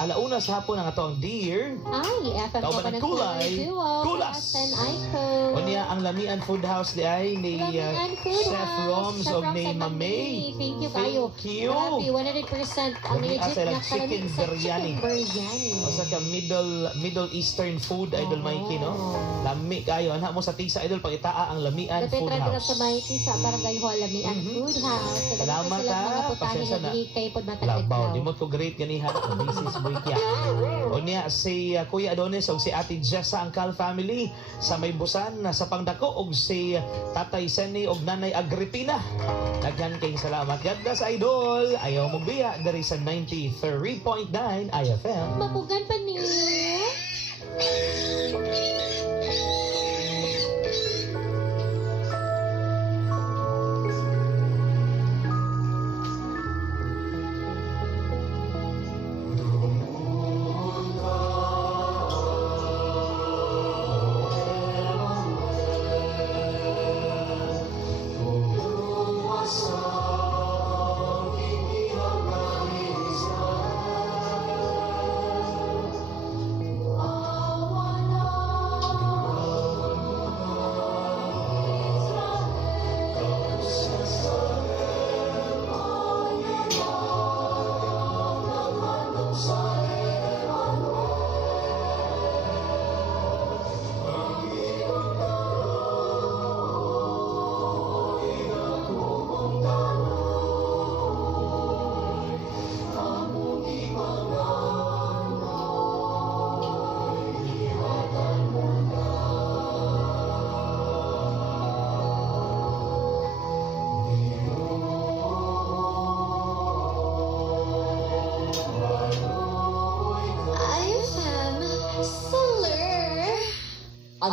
alauna sa hapon ang ato ang Dear. Ay, FM ko pa ng kulay. Kulas. Icon. Onya ang Lamian Food House di ay ni Chef Roms of ni Mamay. Thank you kayo. Grabe, 100% ang legit na chicken biryani. Asa ka Middle Eastern food idol Mikey, no? Lami kayo ana mo sa tisa idol pagitaa ang Lamian Food House. Sa Mikey sa Barangay Hall Lamian Food House. Salamat ha. Pasensya na. Labaw, di mo ko great gani Mrs. Buikia. Unya si Kuya Adonis o si Ate Jessa Angcal family sa may busan sa Pangdako o si Tatay Seni o Nanay Agripina. Daghan kayong salamat. God bless idol. Ayaw mong biya dari sa 93.9 IFM. Mapugan pa niyo.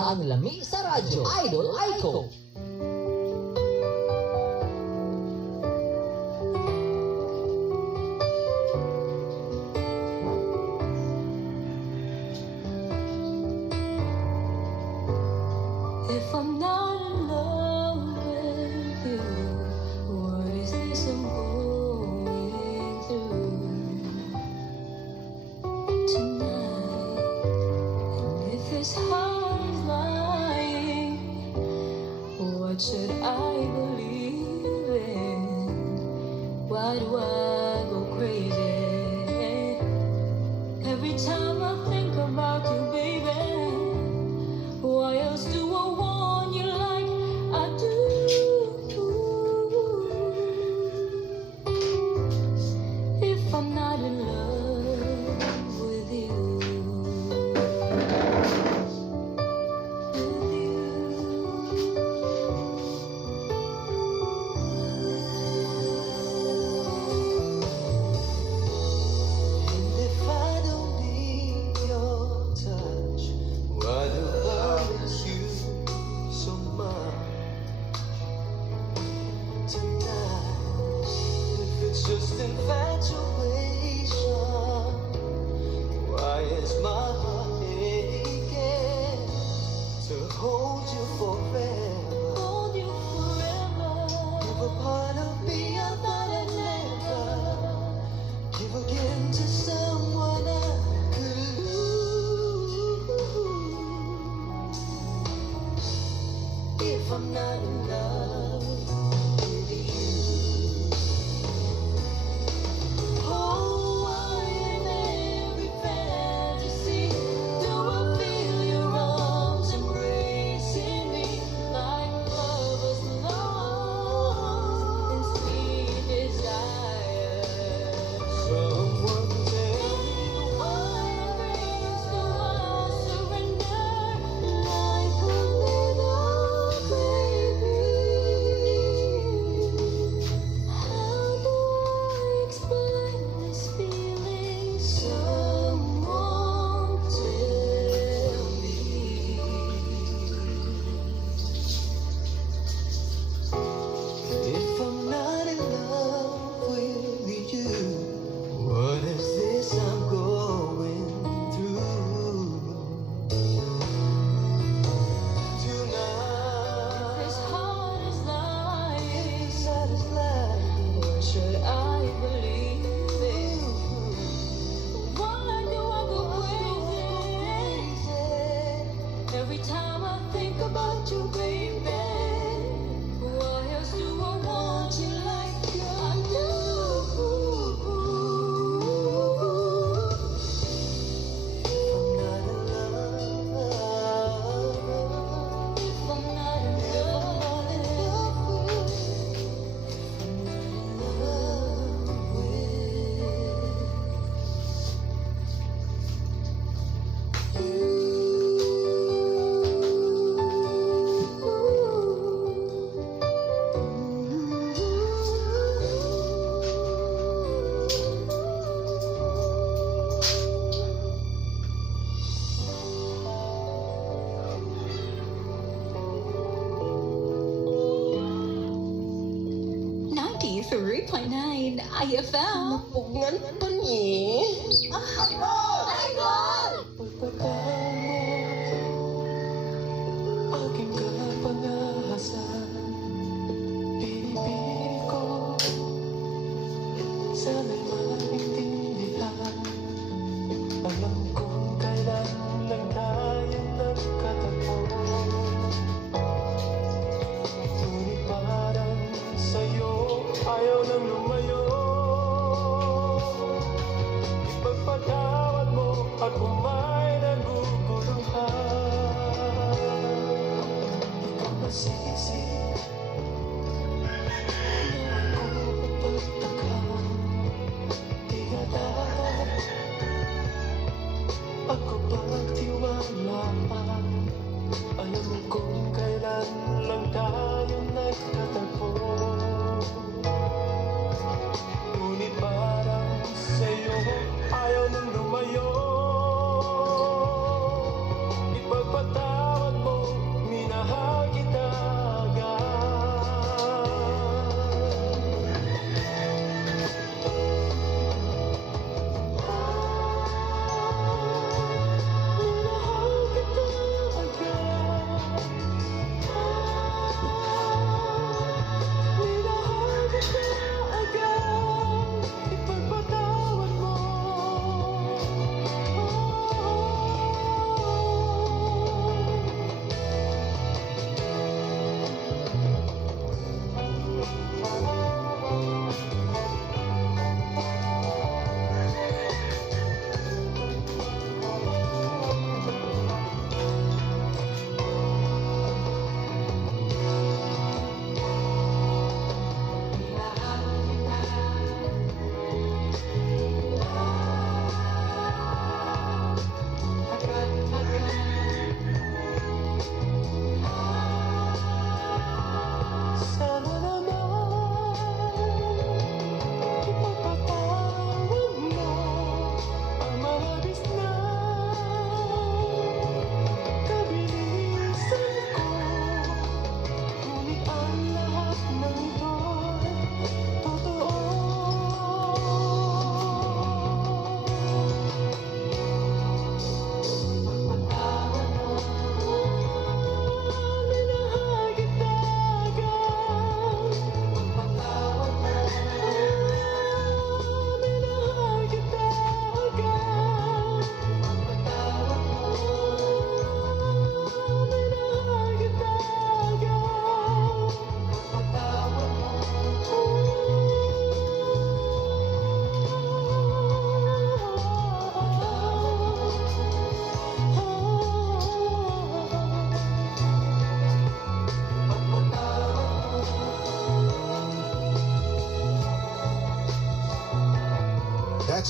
Ang lami sa radyo, Idol Aiko. If I'm not in love with you, what is this I'm going through tonight? And if this heart is lying, what should I believe in? Why do I go crazy every time I think about you, baby? Why else do I want you like I do? If I'm not in love with you. hold you forever. Hold you forever. Give a part of me I thought I'd never give again to someone I could lose. If I'm not in love with you. Oh, I am every fantasy. Do I feel your arms embracing me like lovers lost in sweet desire? Someone tell me What brings to our surrender like a little baby? How do I explain this feeling? Someone tell me. if I'm not in love with you. What is this I'm going through tonight? This heart is lying. This heart is lying. What should I believe in? Why do I go crazy every time I think about you, baby? Why else do I want you like I do? If I'm not in IFL. Napugngan pa ni. Idol! Aking kapangahasan, pinipili ko, sana'y maintindihan. Alam kong kailan lang tayo nagkatagpo, ngunit parang sa'yo ayaw nang lumayo. Ipagpatawad mo at kung may naguguluhan, ikaw masisi na ako pagtakan. Di dapat ako pagtiwalaan. Alam mo kung kailan lang tayo nagkatagpo, ngunit parang sa'yo ayaw nang lumayo. Ipagpatawad mo, minahal kita agad. Minahal kita agad.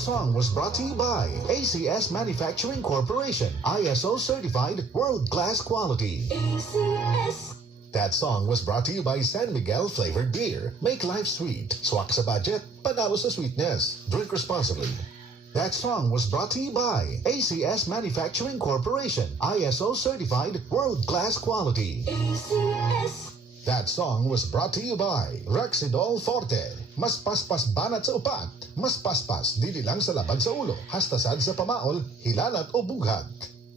song was brought to you by ACS Manufacturing Corporation, ISO certified world-class quality. ACS. That song was brought to you by San Miguel flavored beer. Make life sweet. Swak sa budget, panalo sa sweetness. Drink responsibly. That song was brought to you by ACS Manufacturing Corporation, ISO certified world-class quality. ACS. That song was brought to you by Rexidol Forte. Mas paspas banat sa upat, mas paspas dili lang sa labag sa ulo, hastasad sa pamaol, hilalat o bughat.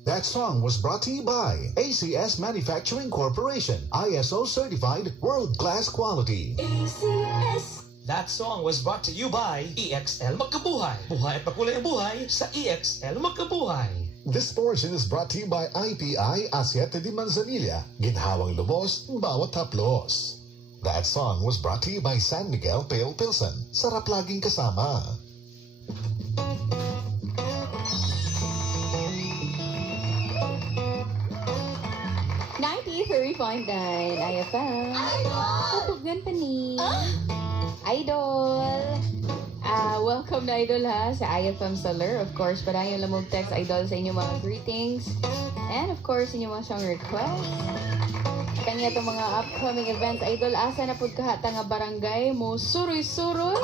That song was brought to you by ACS Manufacturing Corporation, ISO certified world-class quality. ACS. That song was brought to you by EXL Magkabuhay. Buhay at makulay ang buhay sa EXL Magkabuhay. This portion is brought to you by IPI Asiete de Manzanilla. Ginhawang lubos, bawat haplos. That song was brought to you by San Miguel Pale Pilsen. Sarap laging kasama. IFM. Tutugan pa ni. Idol. Welcome na Idol ha sa IFM Solar. Of course, padayon lang mag-text Idol sa inyong mga greetings. And of course, inyong mga song requests. Kanya itong mga upcoming events. Idol, asa na po kahata nga barangay mo suroy-suroy.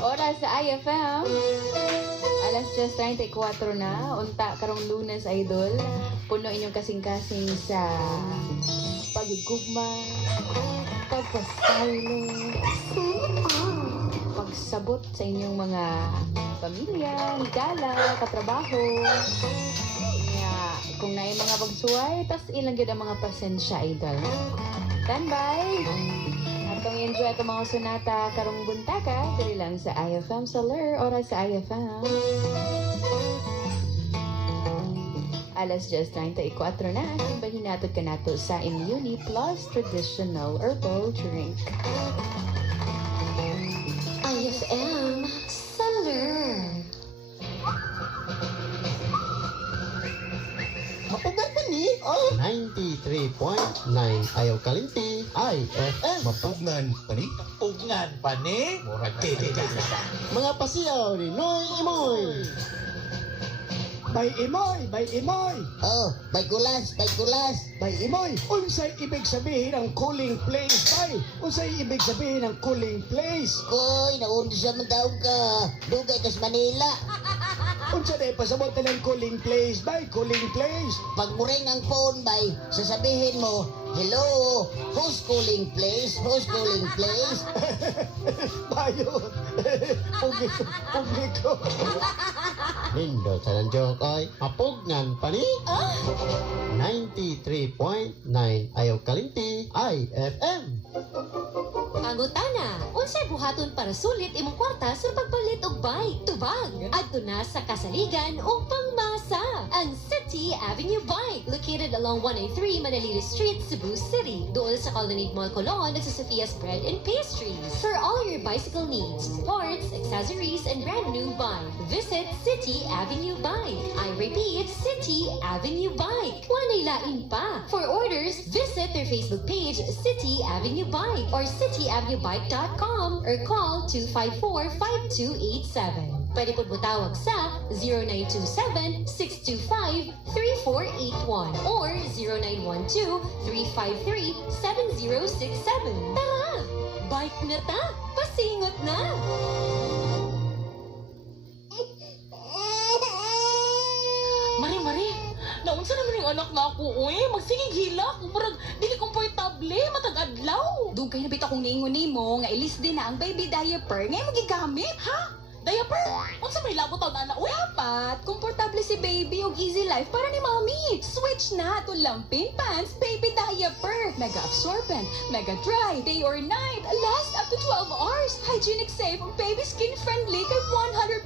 Oras sa IFM. Alas 10:34 na. Unta karong Lunes, Idol. Puno inyong kasing-kasing sa pagigugma, pagpasaylo, pagsabot sa inyong mga pamilya, higala, katrabaho. Kung na yung mga bagsuway, tas ilang yun ang mga pasensya, Idol. Standby! Atong enjoy itong mga sonata karong buntaka, dili lang sa IFM Solar, oras sa IFM. Alas 10:34 na, simbahin natin ka nato sa Immuni Plus Traditional Herbal Drink. IFM Solar. Mapugan pa ni? Oh! 93.9 ayaw kalimpi. IFM. Mapugnan pa ni? Pugnan pa ni? Murag Mga pasiyaw ni Noy Imoy. Bay Imoy, Bay Imoy. Oh, bay kulas, bay kulas. Bay Imoy, unsay ibig sabihin ang cooling place, bay? Unsay ibig sabihin ang cooling place? Koy, naundi siya mataw ka. Dugay kas Manila. Unsa day pasabot ka ng cooling place, bay? Cooling place. Pag muring ang phone, bay, sasabihin mo, hello, who's cooling place? Who's cooling place? Bayot. Pugi ko. Lindo sa ng joke ay mapugnan pa ni? 93.9 ayaw kalimpi. IFM. Pangutana, unsay buhaton para sulit imong kwarta sa pagpalit og bike, tubag, adto na sa kasaligan o pangmasa. Ang City Avenue Bike, located along 183 Manalita Street, Cebu City. Doon sa Colonnade Mall Colon at sa Sophia's Bread and Pastries. For all your bicycle needs, parts, accessories, and brand new bike, visit City Avenue Bike. I repeat, City Avenue Bike. Wanay lain pa. For orders, visit their Facebook page, City Avenue Bike, or cityavenuebike.com or call 254-5287. Pwede po butawag sa 0927-625-3481 or 0912-353-7067. Tara! Bike na ta! Pasingot na! Mari, naunsa naman yung anak na ako, uy. Magsigig hila ko, parang dili komportable, matag-adlaw. Doon kayo nabita kong niingon mo nga ilis din na ang baby diaper ngayon magigamit. Ha? Diaper? Unsa may labot ang anak, uy? Dapat, komportable si baby og easy life para ni mommy. Switch na to Lampin Pants Baby Diaper. Mega absorbent, mega dry, day or night, last up to 12 hours. Hygienic safe, baby skin friendly kay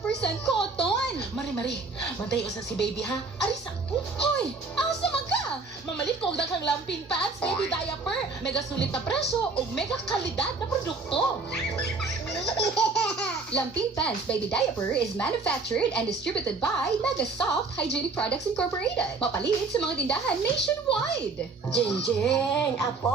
100% cotton. Mari, mantay usa si baby ha. Ari sakto. Hoy, asa man ka? Mamalit ko og daghang Lampin Pants Baby Diaper. Mega sulit na presyo ug mega kalidad na produkto. Lampin Pants Baby Diaper is manufactured and distributed by Mega Soft Hygienic Products Incorporated. Mapalit sa mga tindahan nationwide. Jinjin, apo.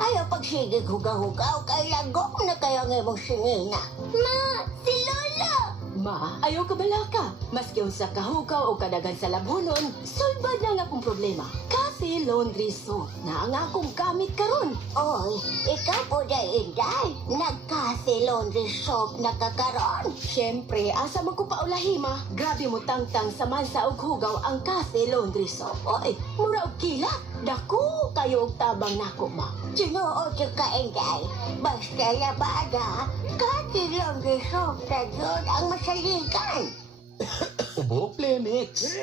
Ayaw pagsigig hugaw-hugaw, kaya gong na kayo nga mong singina. Ma, si Lolo! Ma, ayaw ka balaka. Maski unsa kahugaw o kadagan sa labhonon, sulbad na nga akong problema. Kasi laundry soap na ang akong gamit karon. Oy, ikaw po dahil Inday. Nagkasi laundry soap na kakaroon. Siyempre, asa man ko paulahima, grabe mo tangtang sa mansa og hugaw ang kasi laundry soap. Oy, mura og kilat. Dako kayo og tabang nako, ma. Sinuot yung ka, Inday. Basta labada, kasi laundry soap na yun ang masaligan. Ubo, Plemix.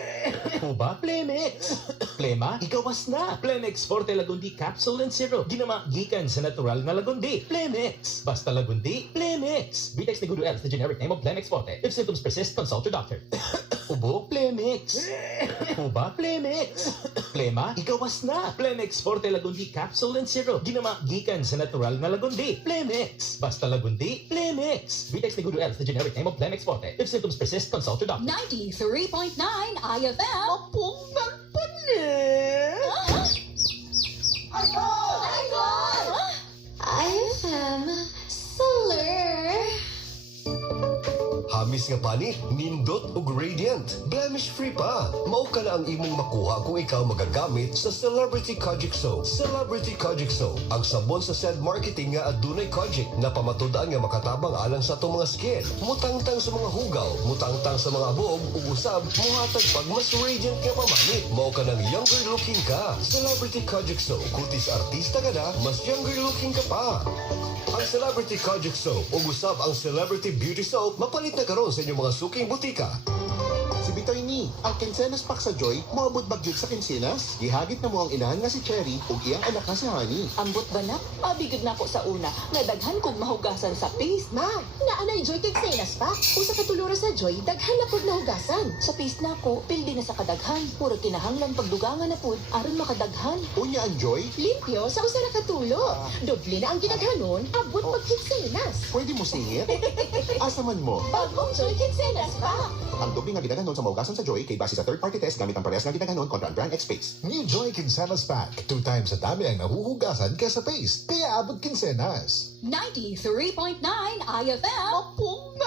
Uba, Plemix. Plema, ikawas na. Plemix Forte Lagundi Capsule and Syrup. Ginama gikan sa natural na Lagundi. Plemix. Basta Lagundi, Plemix. Vitex Negudo L is the generic name of Plemix Forte. If symptoms persist, consult your doctor. Ubo, Plemix. Uba, Plemix. Plema, ikawas na. Plemix Forte Lagundi Capsule and Syrup. Ginama gikan sa natural na Lagundi. Plemix. Basta Lagundi, Plemix. Vitex Negudo L is the generic name of Plemix Forte. If symptoms persist, consult your doctor. 93.9 IFM. Mapong IFM Solar. Hamis nga panit, nindot ug radiant. Blemish free pa. Mao ka na ang imong makuha kung ikaw magagamit sa Celebrity Kojic Soap. Celebrity Kojic Soap, ang sabon sa said marketing nga adunay kojic na pamatud-an nga makatabang alang sa atong mga skin. Mutangtang sa mga hugaw, mutangtang sa mga buog ug usab, muhatag pag mas radiant nga pamanit. Mao ka nang younger looking ka. Celebrity Kojic Soap, kutis artista ka na, mas younger looking ka pa. Ang Celebrity Kojic Soap ug usab ang Celebrity Beauty Soap mapalit na karon sa inyong mga suking butika. Si Bitoy ni, ang Quincenas Pack sa Joy, moabot bagyod sa Quincenas. Gihagit na mo ang inahan nga si Cherry ug iyang anak nga si Honey. Ambot ba na? Abigid na ako sa una. Nadaghan kong mahugasan sa paste. Ma, naanay Joy Quincenas pa. Usa ka tulura sa Joy, daghan na pud nahugasan. Sa paste na ako, pildi na sa kadaghan. Puro kinahanglan pagdugangan na pud aron makadaghan. Unya ang Joy? Limpyo sa usa ra ka tulo. Doble na ang gidaghanon, abot pag Quincenas. Pwede mo singit? Asa man mo? Bagong Joy Quincenas pa. Ang doble nga gidaghanon sa maugasan sa Joy kay base sa third-party test gamit ang parehas nga gidaghanon kontra ang brand X-Space. New Joy Quincenas Pack. 2 times sa dami ang nahuhugasan kaysa paste. Kaya abot Quincenas. 93.9 IFM. Mapong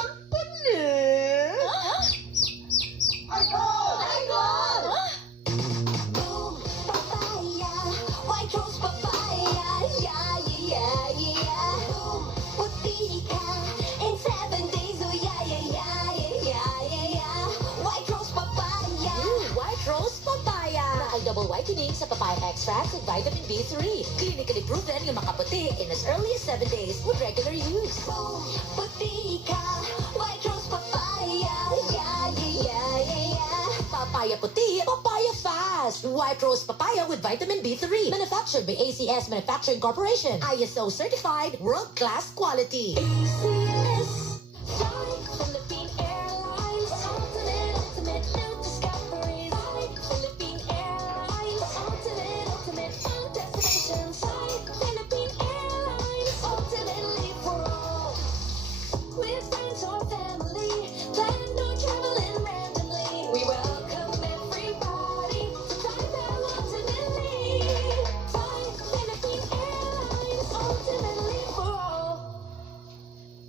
White rose papaya, yeah, yeah, yeah. Putika in 7 days, oh yeah, yeah, yeah, yeah, yeah, yeah. White rose papaya. White Rose Papaya. Na ang double whitening sa papaya extract with vitamin B3. Clinically proven yung makaputi in as early as 7 days with regular use. Putika, white rose papaya, yeah, yeah, yeah, yeah. Papaya puti, papaya fast. White Rose Papaya with vitamin B3. Manufactured by ACS Manufacturing Corporation. ISO certified, world-class quality. ACS, fly Philippine Airlines, ultimate new discoveries. Fly Philippine Airlines, ultimate fun destinations. Fly Philippine Airlines, ultimately for all. With friends or family, plan no traveling randomly. We welcome everybody to fly there ultimately. Fly Philippine Airlines, ultimately for all.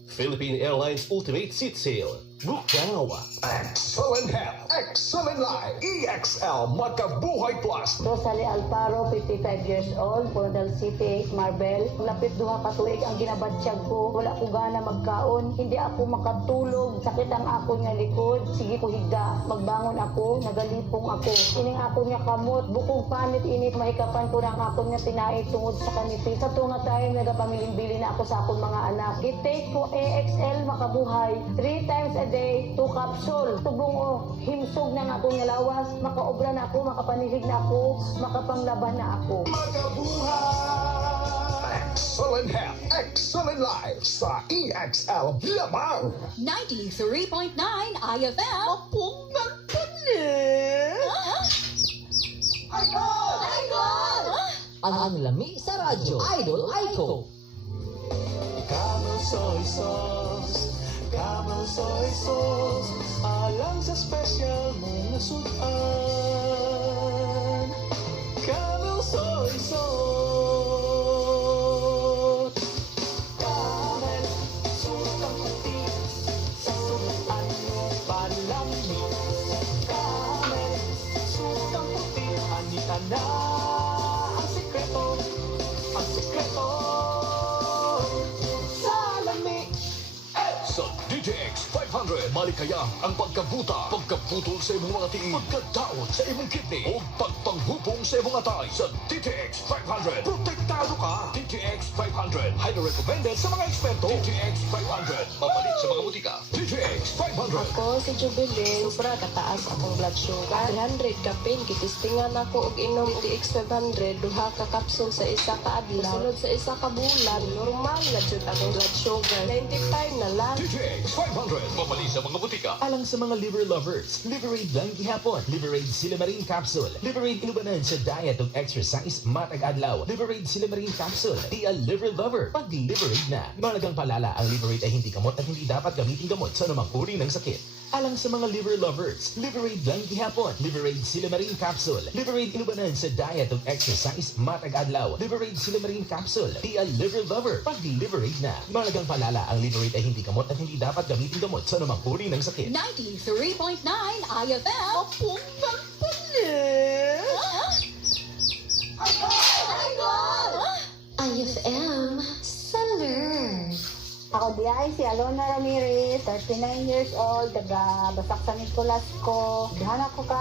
Philippine Airlines Ultimate Seat Sale. Book now. Excellent health, excellent life. EXL Makabuhay Plus. Rosalie Alparo, 55 years old, Coronel City, Marbel. Lapit duha ka tuig ang ginabatsyag ko. Wala ko gana magkaon. Hindi ako makatulog. Sakit ang ako nga likod. Sige ko higda. Magbangon ako. Nagalipong ako. Ining ako nga kamot. Bukong panit init. Mahikapan ko ng ako nga tinait tungod sa kanipis. Sa tunga tayo, nagapamiling-bili na ako sa akong mga anak. I-take ko AXL Makabuhay. 3 times a day, 2 capsule. Tubong o, himsog na nga ako nga lawas. Makaobra na ako, makapanihig na ako, makapanglaban na ako. Excellent health, excellent life sa EXL Lamang. 93.9 IFM. Mapong Ang lami sa radyo, Idol Aiko. Camel soy sauce, Camel soy sauce, alang sa special mong nasutan. Camel soy sauce. Camel, sukang puti, sa sukaan mo palami. Camel, sukang puti, anita na ang sikreto, ang sikreto. Salami. Sa DTX 500, malikaya ang pagkabuta, pagkaputol sa imong mga tiil, pagkadaot sa imong kidney, o pagpanghupong sa imong atay. Sa DTX 500, protektado ka. DTX 500, highly recommended sa mga eksperto. DTX 500, mapalit sa mga butika. DTX 500. Ako si Jubilee, sobra kataas akong blood sugar. 300 ka pin, kitistingan ako og inom DTX 500, duha ka kapsul sa isa ka adlaw. Sunod sa isa ka bulan, normal na jud akong blood sugar. 95 na lang. DTX 500, mapalit sa mga butika. Alang sa mga liver lovers, Liverade lang gihapon, Liverade Silimarin Capsule, Liverade inubanan sa diet ug exercise matag adlaw, Liverade Silimarin Capsule, di a liver lover, pag-Liverade na. Malagang palala, ang Liverade ay hindi gamot at hindi dapat gamitin gamot sa anumang uri ng sakit. Alang sa mga liver lovers, Liverade lang gihapon, Liverade Silimarin Capsule, Liverade inubanan sa diet ug exercise matag adlaw, Liverade Silimarin Capsule, di a liver lover, pag-Liverade na. Malagang palala, ang Liverade ay hindi gamot at hindi dapat gamitin gamot sa anumang uri ng sakit. 93.9 IFM. IFM Saler. Ako diay si Alona Ramirez, 39 years old, taga Basak San Nicolas ko. Dahan ako ka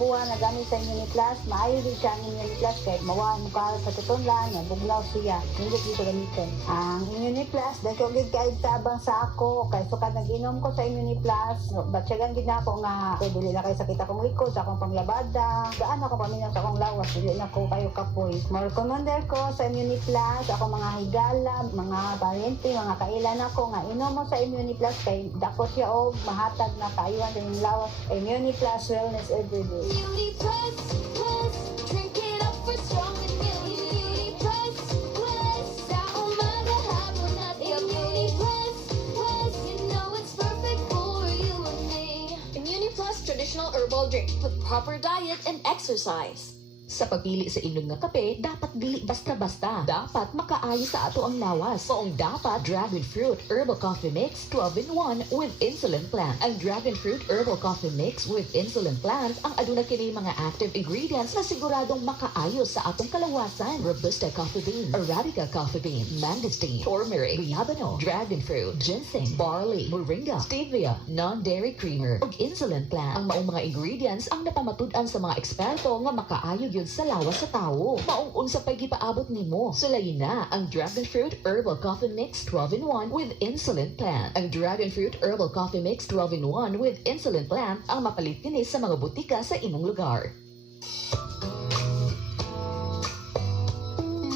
buwan na gamit sa Immuniplus. Maayo din siya ang Immuniplus kahit mawaan mo ka sa tutunlan, nabuglaw siya. Hindi dito gamitin. Ang Immuniplus, dahil ko gid kaig tabang sa ako. Kay sukad nag-inom ko sa Immuniplus. Batsyagan gid na ako nga, kay dili na kay sakit akong likod, sa akong panglabada. Gaan ako paminaw sa akong lawas, dili na ko kayo kapoy. More-commander ko sa Immuniplus, ako mga higala, mga pariente, mga kailan ako nga inom mo sa Immuniplus kay dako siya og mahatag na kaayuhan din yung lawas. Immuniplus wellness everyday. Beauty plus, plus, drink it up for strong immunity. Beauty plus, plus, sa umaga hapon at Beauty plus, plus, you know it's perfect for you and me. Immuniplus traditional herbal drink with proper diet and exercise. Sa pagpili sa inyong nga kape, dapat dili basta-basta. Dapat makaayo sa ato ang lawas. Maong dapat Dragon Fruit Herbal Coffee Mix 12-in-1 with Insulin Plant. Ang Dragon Fruit Herbal Coffee Mix with Insulin Plant ang aduna kini mga active ingredients na siguradong makaayo sa atong kalawasan. Robusta coffee bean, Arabica coffee bean, mangosteen, turmeric, guayabano, dragon fruit, ginseng, barley, moringa, stevia, non-dairy creamer, ug Insulin Plant. Ang maong mga ingredients ang napamatud-an sa mga eksperto nga makaayo yun sa lawas sa tao. Maong unsa pa'y gipaabot nimo. Sulayin na ang Dragon Fruit Herbal Coffee Mix 12-in-1 with Insulin Plant. Ang Dragon Fruit Herbal Coffee Mix 12-in-1 with Insulin Plant ang mapalit kini sa mga butika sa imong lugar.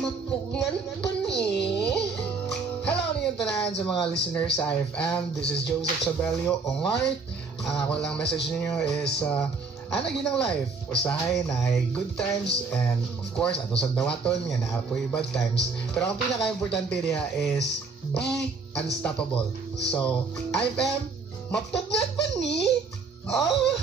Mapugngan pa ni. Hello niyong tanan sa mga listeners sa IFM. This is Joseph Sabelio Ongart. Ang ako lang message niyo is ano ginang life? Usahay na ay good times and of course ato sa dawaton nga naapoy bad times. Pero ang pinaka-importante niya is be unstoppable. So, IFM, mapugngan pa ni. Oh!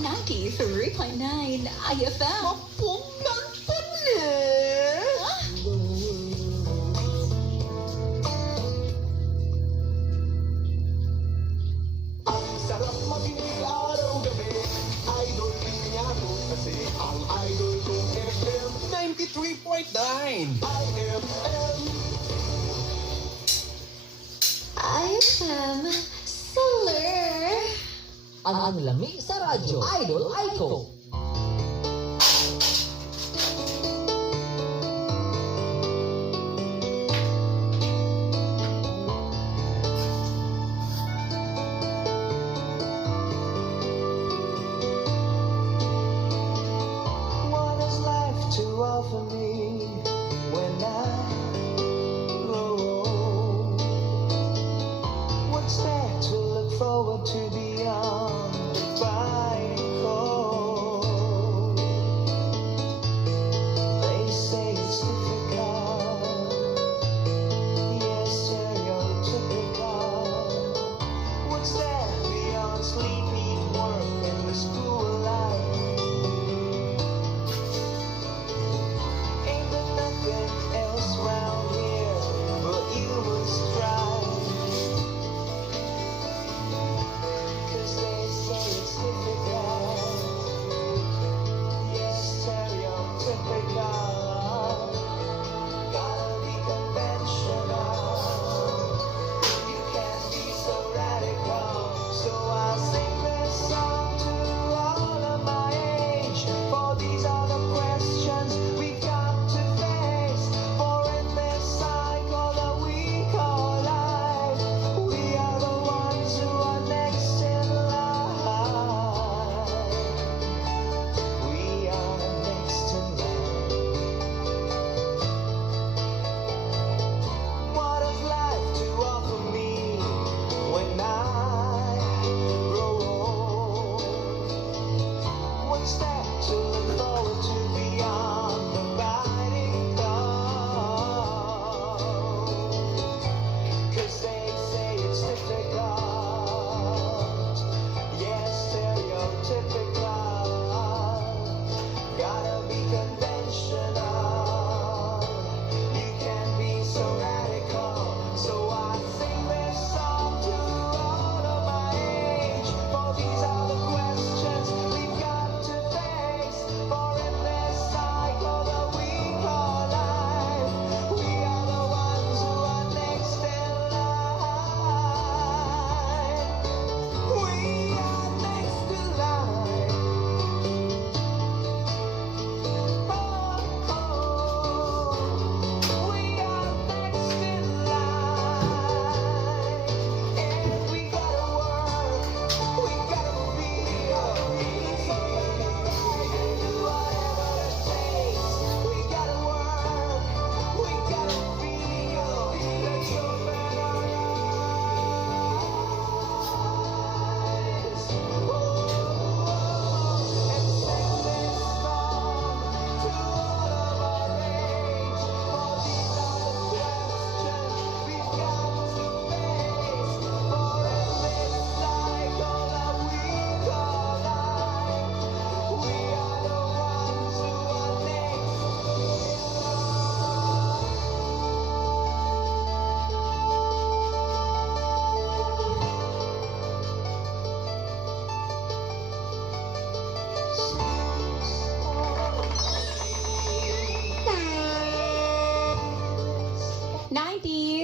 93.9 IFM. Mapugngan pa ni. Sarap makinig araw-gabi. Idol niya ko kasi ang idol kong FM 93.9 IFM. IFM Saler. Ang lami sa radyo, Idol Aiko. What has life to offer me when I grow old? What's there to look forward to beyond the fighting cold?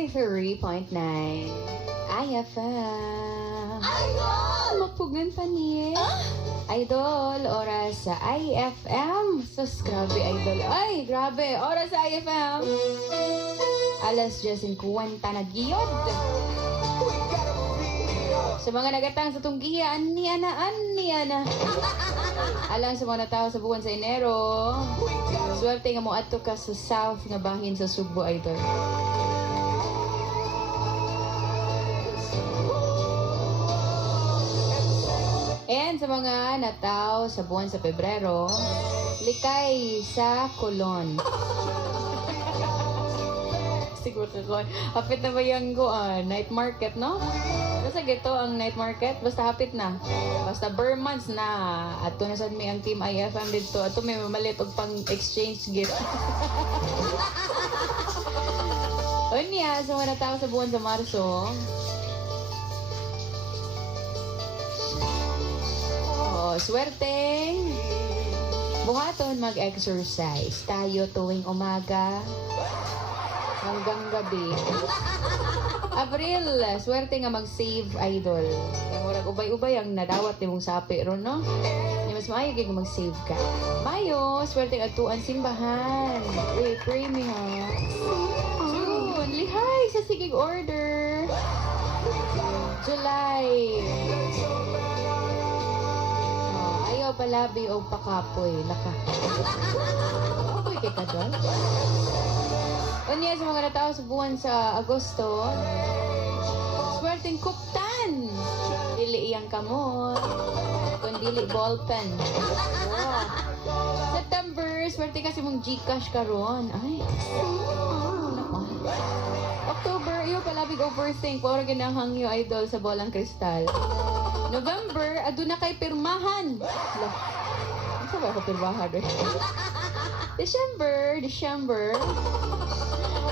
93.9 IFM. Mapugan pa niya. Idol, oras sa IFM. Sus, grabe, Idol. Ay, grabe, oras sa IFM. Alas 10:50 na giyod. Sa mga nagatang sa tunggiya, aniya na. Alang sa mga tao sa buwan sa Enero, swerte nga mo ato ka sa south nga bahin sa Subo, Idol. And sa mga nataw sa buwan sa Pebrero, likay sa Colon. Siguro ko, hapit na ba yung night market, no? Basta gito ang night market, basta hapit na. Basta Burmans na. Ato na sad may ang Team IFM dito. Ato may mamalit og pang exchange gift. Unya, sa mga nataw sa buwan sa Marso, swerteng buhaton mag-exercise tayo tuwing umaga hanggang gabi. Abril, swerte nga mag-save, Idol. Kaya murag ubay-ubay ang nadawat ni mong sapi ron, no? Kaya mas maayo kaya mag-save ka. Mayo, swerte nga atuan simbahan. Pray me, ha? June, lihay sa sigig order. July, ayaw palabi o pakapoy. Laka. Kapoy kita doon. Unya sa mga natao sa buwan sa Agosto, swerteng kuptan. Dili iyang kamot. Kung dili ballpen. Wow. September, swerte kasi mong Gcash karon. Ay. October, iyo palabig overthink. Puro ginahang yung Idol sa bolang kristal. November, aduna kay pirmahan. Lah. Ano ba ako pirmahan? December.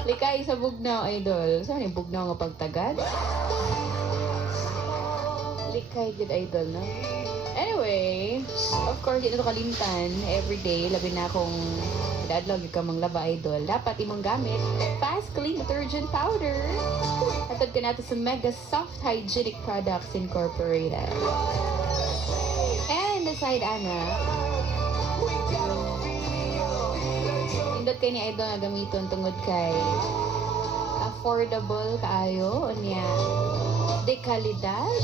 Likay sa bugnaw, Idol. Saan yung bugnaw nga pagtagad? Likay good, Idol, no? Anyway, of course, ito kalimtan. Everyday, labi na akong dadlog yung kamang laba, Idol. Dapat imong gamit Fast Clean Detergent Powder. Hatod ka natin sa Mega Soft Hygienic Products Incorporated. And aside, Ana, indot kay ni Idol nga gamiton tungod kay affordable kaayo unya de kalidad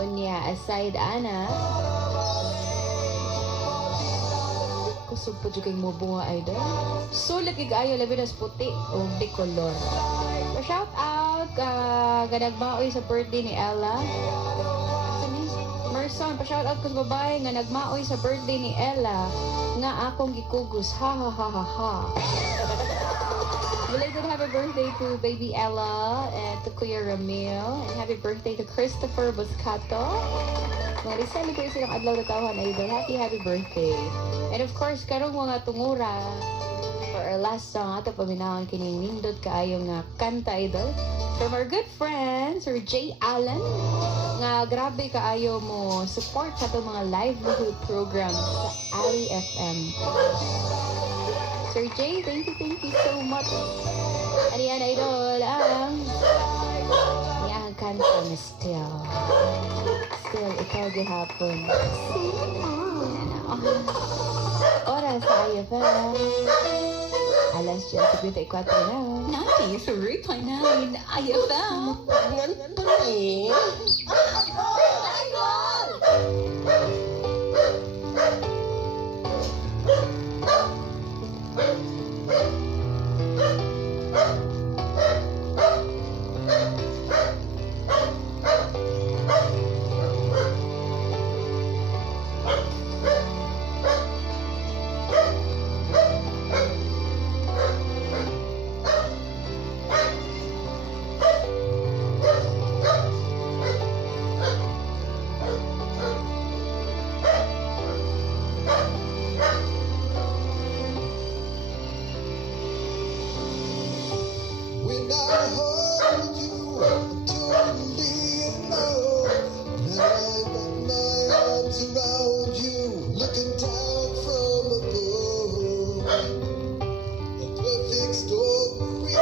unya aside ana kusog pa jud kay mo bunga, Idol. Sulit kay kaayo labi na puti o de color. Shout out ganagmaoy sa birthday ni Ella. Merson, pa-shout out kong babae nga nagmaoy sa birthday ni Ella nga akong gikugos. Ha ha ha ha ha. Belated happy birthday to baby Ella and to Kuya Ramil, and happy birthday to Christopher Buscato. Mga celebrate silang adlaw na tawhan, Idol. Happy birthday. And of course, karong mga tungura for our last song ato paminawan kining nindot kaayo nga kanta, Idol, from our good friend Sir J. Allen, nga grabe kaayo mo support sa itong mga livelihood programs sa Ali FM. Sir J, thank you so much. Ano yan, Idol? Ang kanta na still, ikaw gihapon. Oras sa IFM. Alas 10:54 na. 93.9 IFM. Ganto na eh. When I hold you, I'm totally in love. Now I got my arms around you, looking down from above. A perfect story.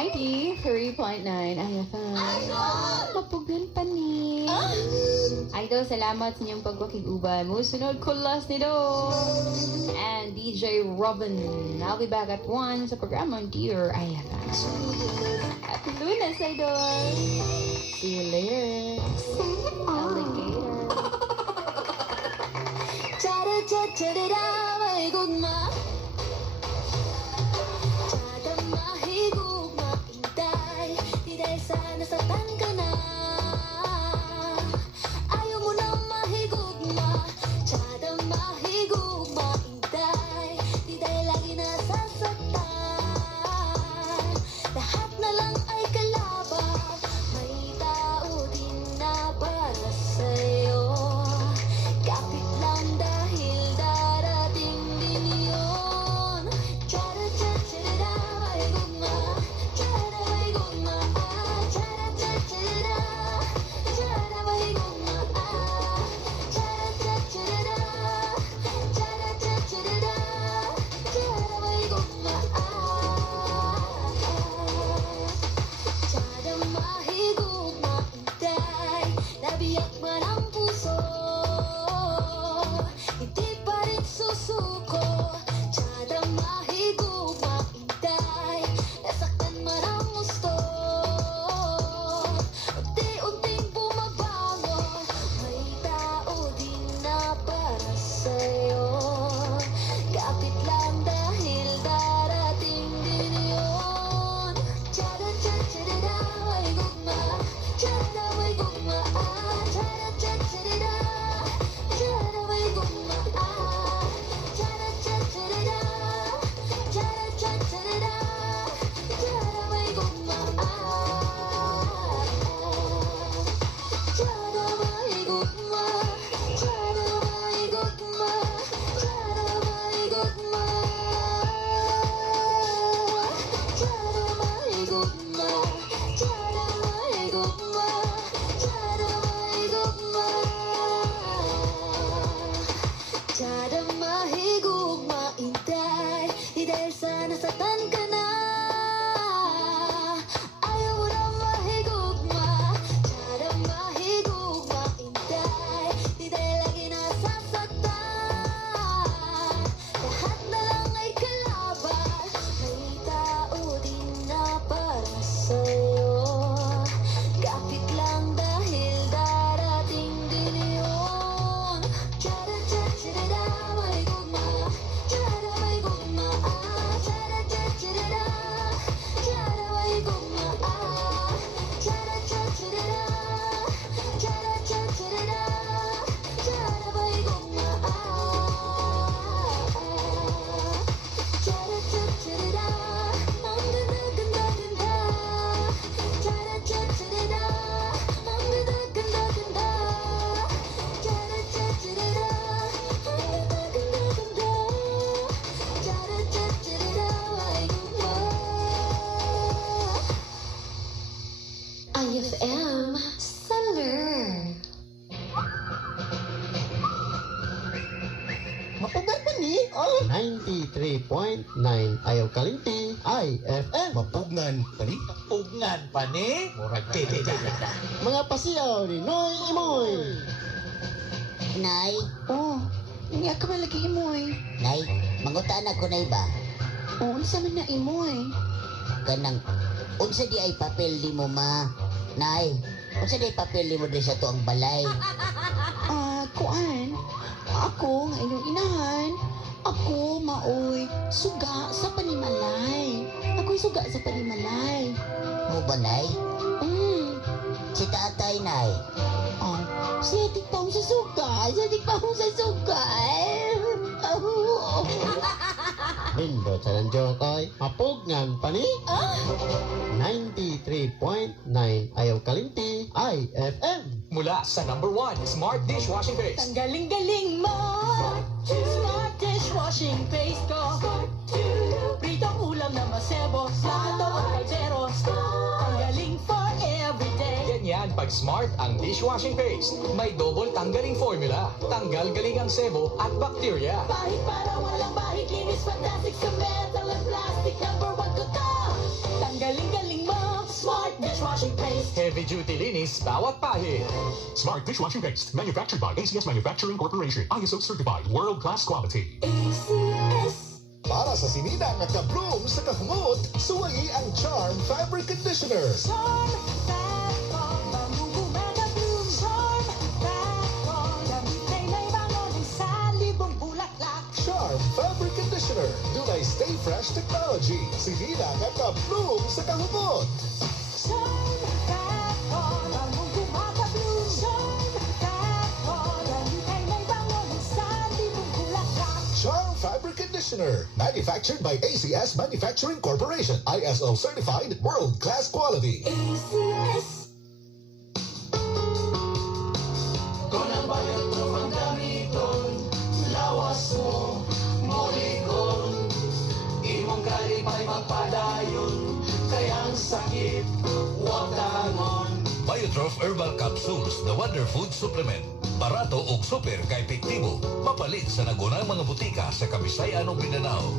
93.9 IFM. Mapugan pa ni. Idol, salamat sa inyong pagwakig-uban. Musunod ko last ni Do. And DJ Robin. I'll be back at 1 sa programa Dear IFM. Happy Lunes, Idol. See you later. Alligator. Cha-da-cha-cha-da-da, may gugma. Chada mahigugma, intay, di dahil sana satan ka na. Ayaw mo na mahigugma. Chada mahigugma, intay, di dahil lagi nasasaktan. Lahat na lang ay kalaban, may tao din na para sa'yo. Kapit lang dahil darating din yun. Cha-da-cha-cha-da-da, may gugma. Cha-da may gugma. Cha-da-cha-cha-da-da. Cha-da may gugma. Cha-da-cha-cha-da-da. Cha-da-cha-cha-da-da. Cha-da may gugma. Cha-da mahigugma, intay, nabiyak man ang puso. Hindi pa rin susuko. Chada mahigugma, intay, nasaktan man ang gusto. Unti-unting bumabangon, may tao din na para sa'yo. Kapit lang dahil darating din yun. Cha-da-cha-cha-da-da, may gugma. Chada may gugma. Cha-da-cha-cha-da-da. Chada may gugma. Cha-da-cha-cha-da-da. Cha-da-cha-cha-da-da. Chada may gugma. Chada may gugma. Chada may gugma. Chada may gugma. Chada may gugma. Chada may gugma. Chada may gugma. Chada mahigugma, intay, di dahil sa nasaktan ka na. Ayaw mo na mahigugma. Chada mahigugma, intay, di dahil lagi nasasaktan. Lahat na lang ay kalaban, may tao din na para sa'yo. Kapit lang dahil darating din yun. Cha-da-cha-cha-da-da, may gugma. Chada may gugma. Cha-da-cha-cha-da-da. Chada may gugma. Cha-da-cha-cha-da-da. Cha-da-cha-cha-da-da. Chada may gugma. Cha-da-cha-cha-da-da. Ang ganda-ganda-ganda. Cha-da-cha-cha-da-da. Ang ganda-ganda-ganda. Cha-da-cha-cha-da-da. Ang ganda-ganda-ganda. Cha-da-cha-cha-da-da. May gugma. IFM Saler. Mapugan pa ni? Oh. 93.9 ayaw kalimti. IFM. Mapugnan pa ni? Ugnan pa ni? Murag Mga pasiyaw ni Noy Imoy. Nay, Oh, hindi ka malagi imoy. nay, mangutaan ako na iba. Oh, unsa man na imoy? Kanang, unsa di ay papel di mo ma? Nay, unsa di ay papel di mo di sa tuang balay? Kuan. Ako, nga inyong inahan. Ako, maoy, suga sa panimalay. Ako'y suga sa panimalay. Mo ba, nay? Si tatay, nay. Oh, siya tikpang sa suga. Siya tikpang sa suga. Lindo sa Jokoy. Mapugnan pa ni? 93.9 ayaw kalimti. IFM. Mula sa #1 Smart Dishwashing Paste. Ang galing-galing mo. Smart dishwashing paste ko. Pritong ulam na masebo. Plato o kaldero. Ang galing for everyday. Ganyan And pag Smart ang dishwashing paste, may double tanggaling formula. Tanggal galing ang sebo at bacteria. Bahit para walang bahit, linis fantastic sa metal and plastic. Number 1 ko to. Tanggaling-galing mo, Smart dishwashing paste. Heavy duty linis bawat pahit. Smart dishwashing paste, manufactured by ACS Manufacturing Corporation, ISO certified, world-class quality. Para sa sinina nga ka-bloom sa kahumot, suwayi ang Charm Fabric Conditioner. Charm Fabric Conditioner. Dunay Stay Fresh Technology. Sinina nga ka-bloom sa kahumot. Charm Fabric Conditioner. Manufactured by ACS Manufacturing Corporation. ISO certified, world-class quality. Kung ang bayad mo ang gamiton, lawas mo, mulikon. Imong kalipay magpadayon, kaya ang sakit, huwag tangon. Biotrof Herbal Capsules, the Wonder Food Supplement. Barato ug super kay epektibo. Mapalit sa nagunang mga butika sa Kabisayan ug Mindanao.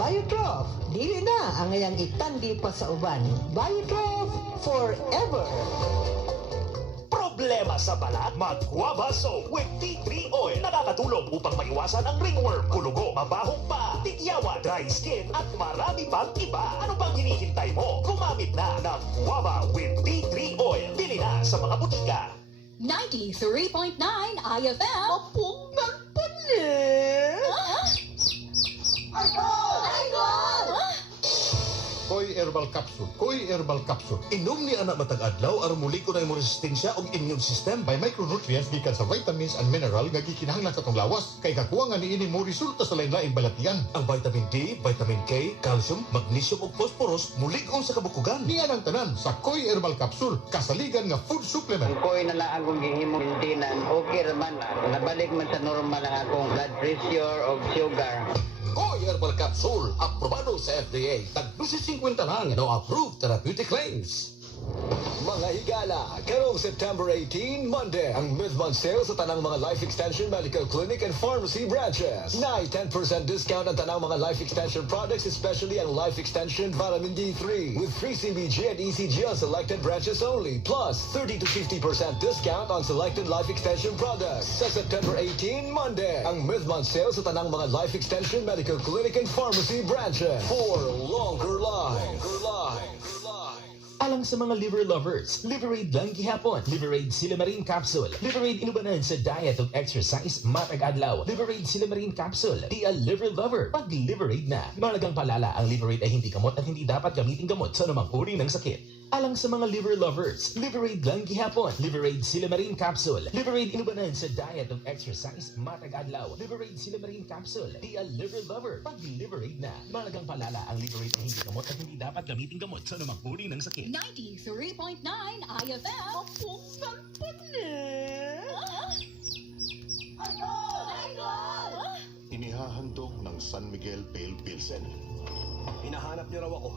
Biotrof, dili na ang ngayang itandi pa sa uban. Biotrof forever. Problema sa balat? Mag-Guava Soap with tea tree oil. Nakakatulong upang maiwasan ang ringworm, kulugo, mabahong pa, tigyawa, dry skin, at marami pang iba. Ano pang hinihintay mo? Gumamit na ng Guava with tea tree oil. Bili na sa mga butika. 93.9 IFM. Mapong ng panin! Ay, God! Koy Herbal Capsule. Koy Herbal Capsule. Inom ni anak matag adlaw aron muliko na imong resistensya ug immune system by micronutrients gikan sa vitamins and mineral nga gikinahanglan sa tong lawas. Kay kakuha nga niini mo resulta sa lain-laing balatian. Ang vitamin D, vitamin K, calcium, magnesium ug phosphorus mulig-on sa kabukugan. Niya ang tanan sa Koy Herbal Capsule, kasaligan nga food supplement. Koy na lang akong gihimo maintenance, okay raman na. Nabalik man sa normal ang akong blood pressure o sugar. Koy Herbal Capsule, aprobado sa FDA. Tag 50 lang, no approved therapeutic claims. Mga higala, karong September 18, Monday, ang mid-month sale sa tanang mga Life Extension Medical Clinic and Pharmacy branches. Na 10% discount ang tanang mga Life Extension products, especially ang Life Extension Vitamin D3, with free CBG and ECG on selected branches only, plus 30 to 50% discount on selected Life Extension products. Sa September 18, Monday, ang mid-month sale sa tanang mga Life Extension Medical Clinic and Pharmacy branches for longer life. Alang sa mga liver lovers, Liverade lang gihapon. Liverade Silimarin Capsule. Liverade inubanan sa diet ug exercise matag adlaw. Liverade Silimarin Capsule. Di a liver lover. Pag Liverade na, malagang palala ang Liverade ay hindi gamot at hindi dapat gamitin gamot sa anumang uri ng sakit. Alang sa mga liver lovers, Liverade lang gihapon. Liverade Silimarin Capsule. Liverade inubanan sa diet ug exercise matag adlaw. Liverade Silimarin Capsule. Di a liver lover. Pag Liverade na, malagang palala ang Liverade ay hindi gamot at hindi dapat gamitin gamot sa anumang uri ng sakit. 93.9 IFM. Mapong ng panin! Ay, God! Inihahandog ng San Miguel Pale Pilsen. Hinahanap niyo raw ako.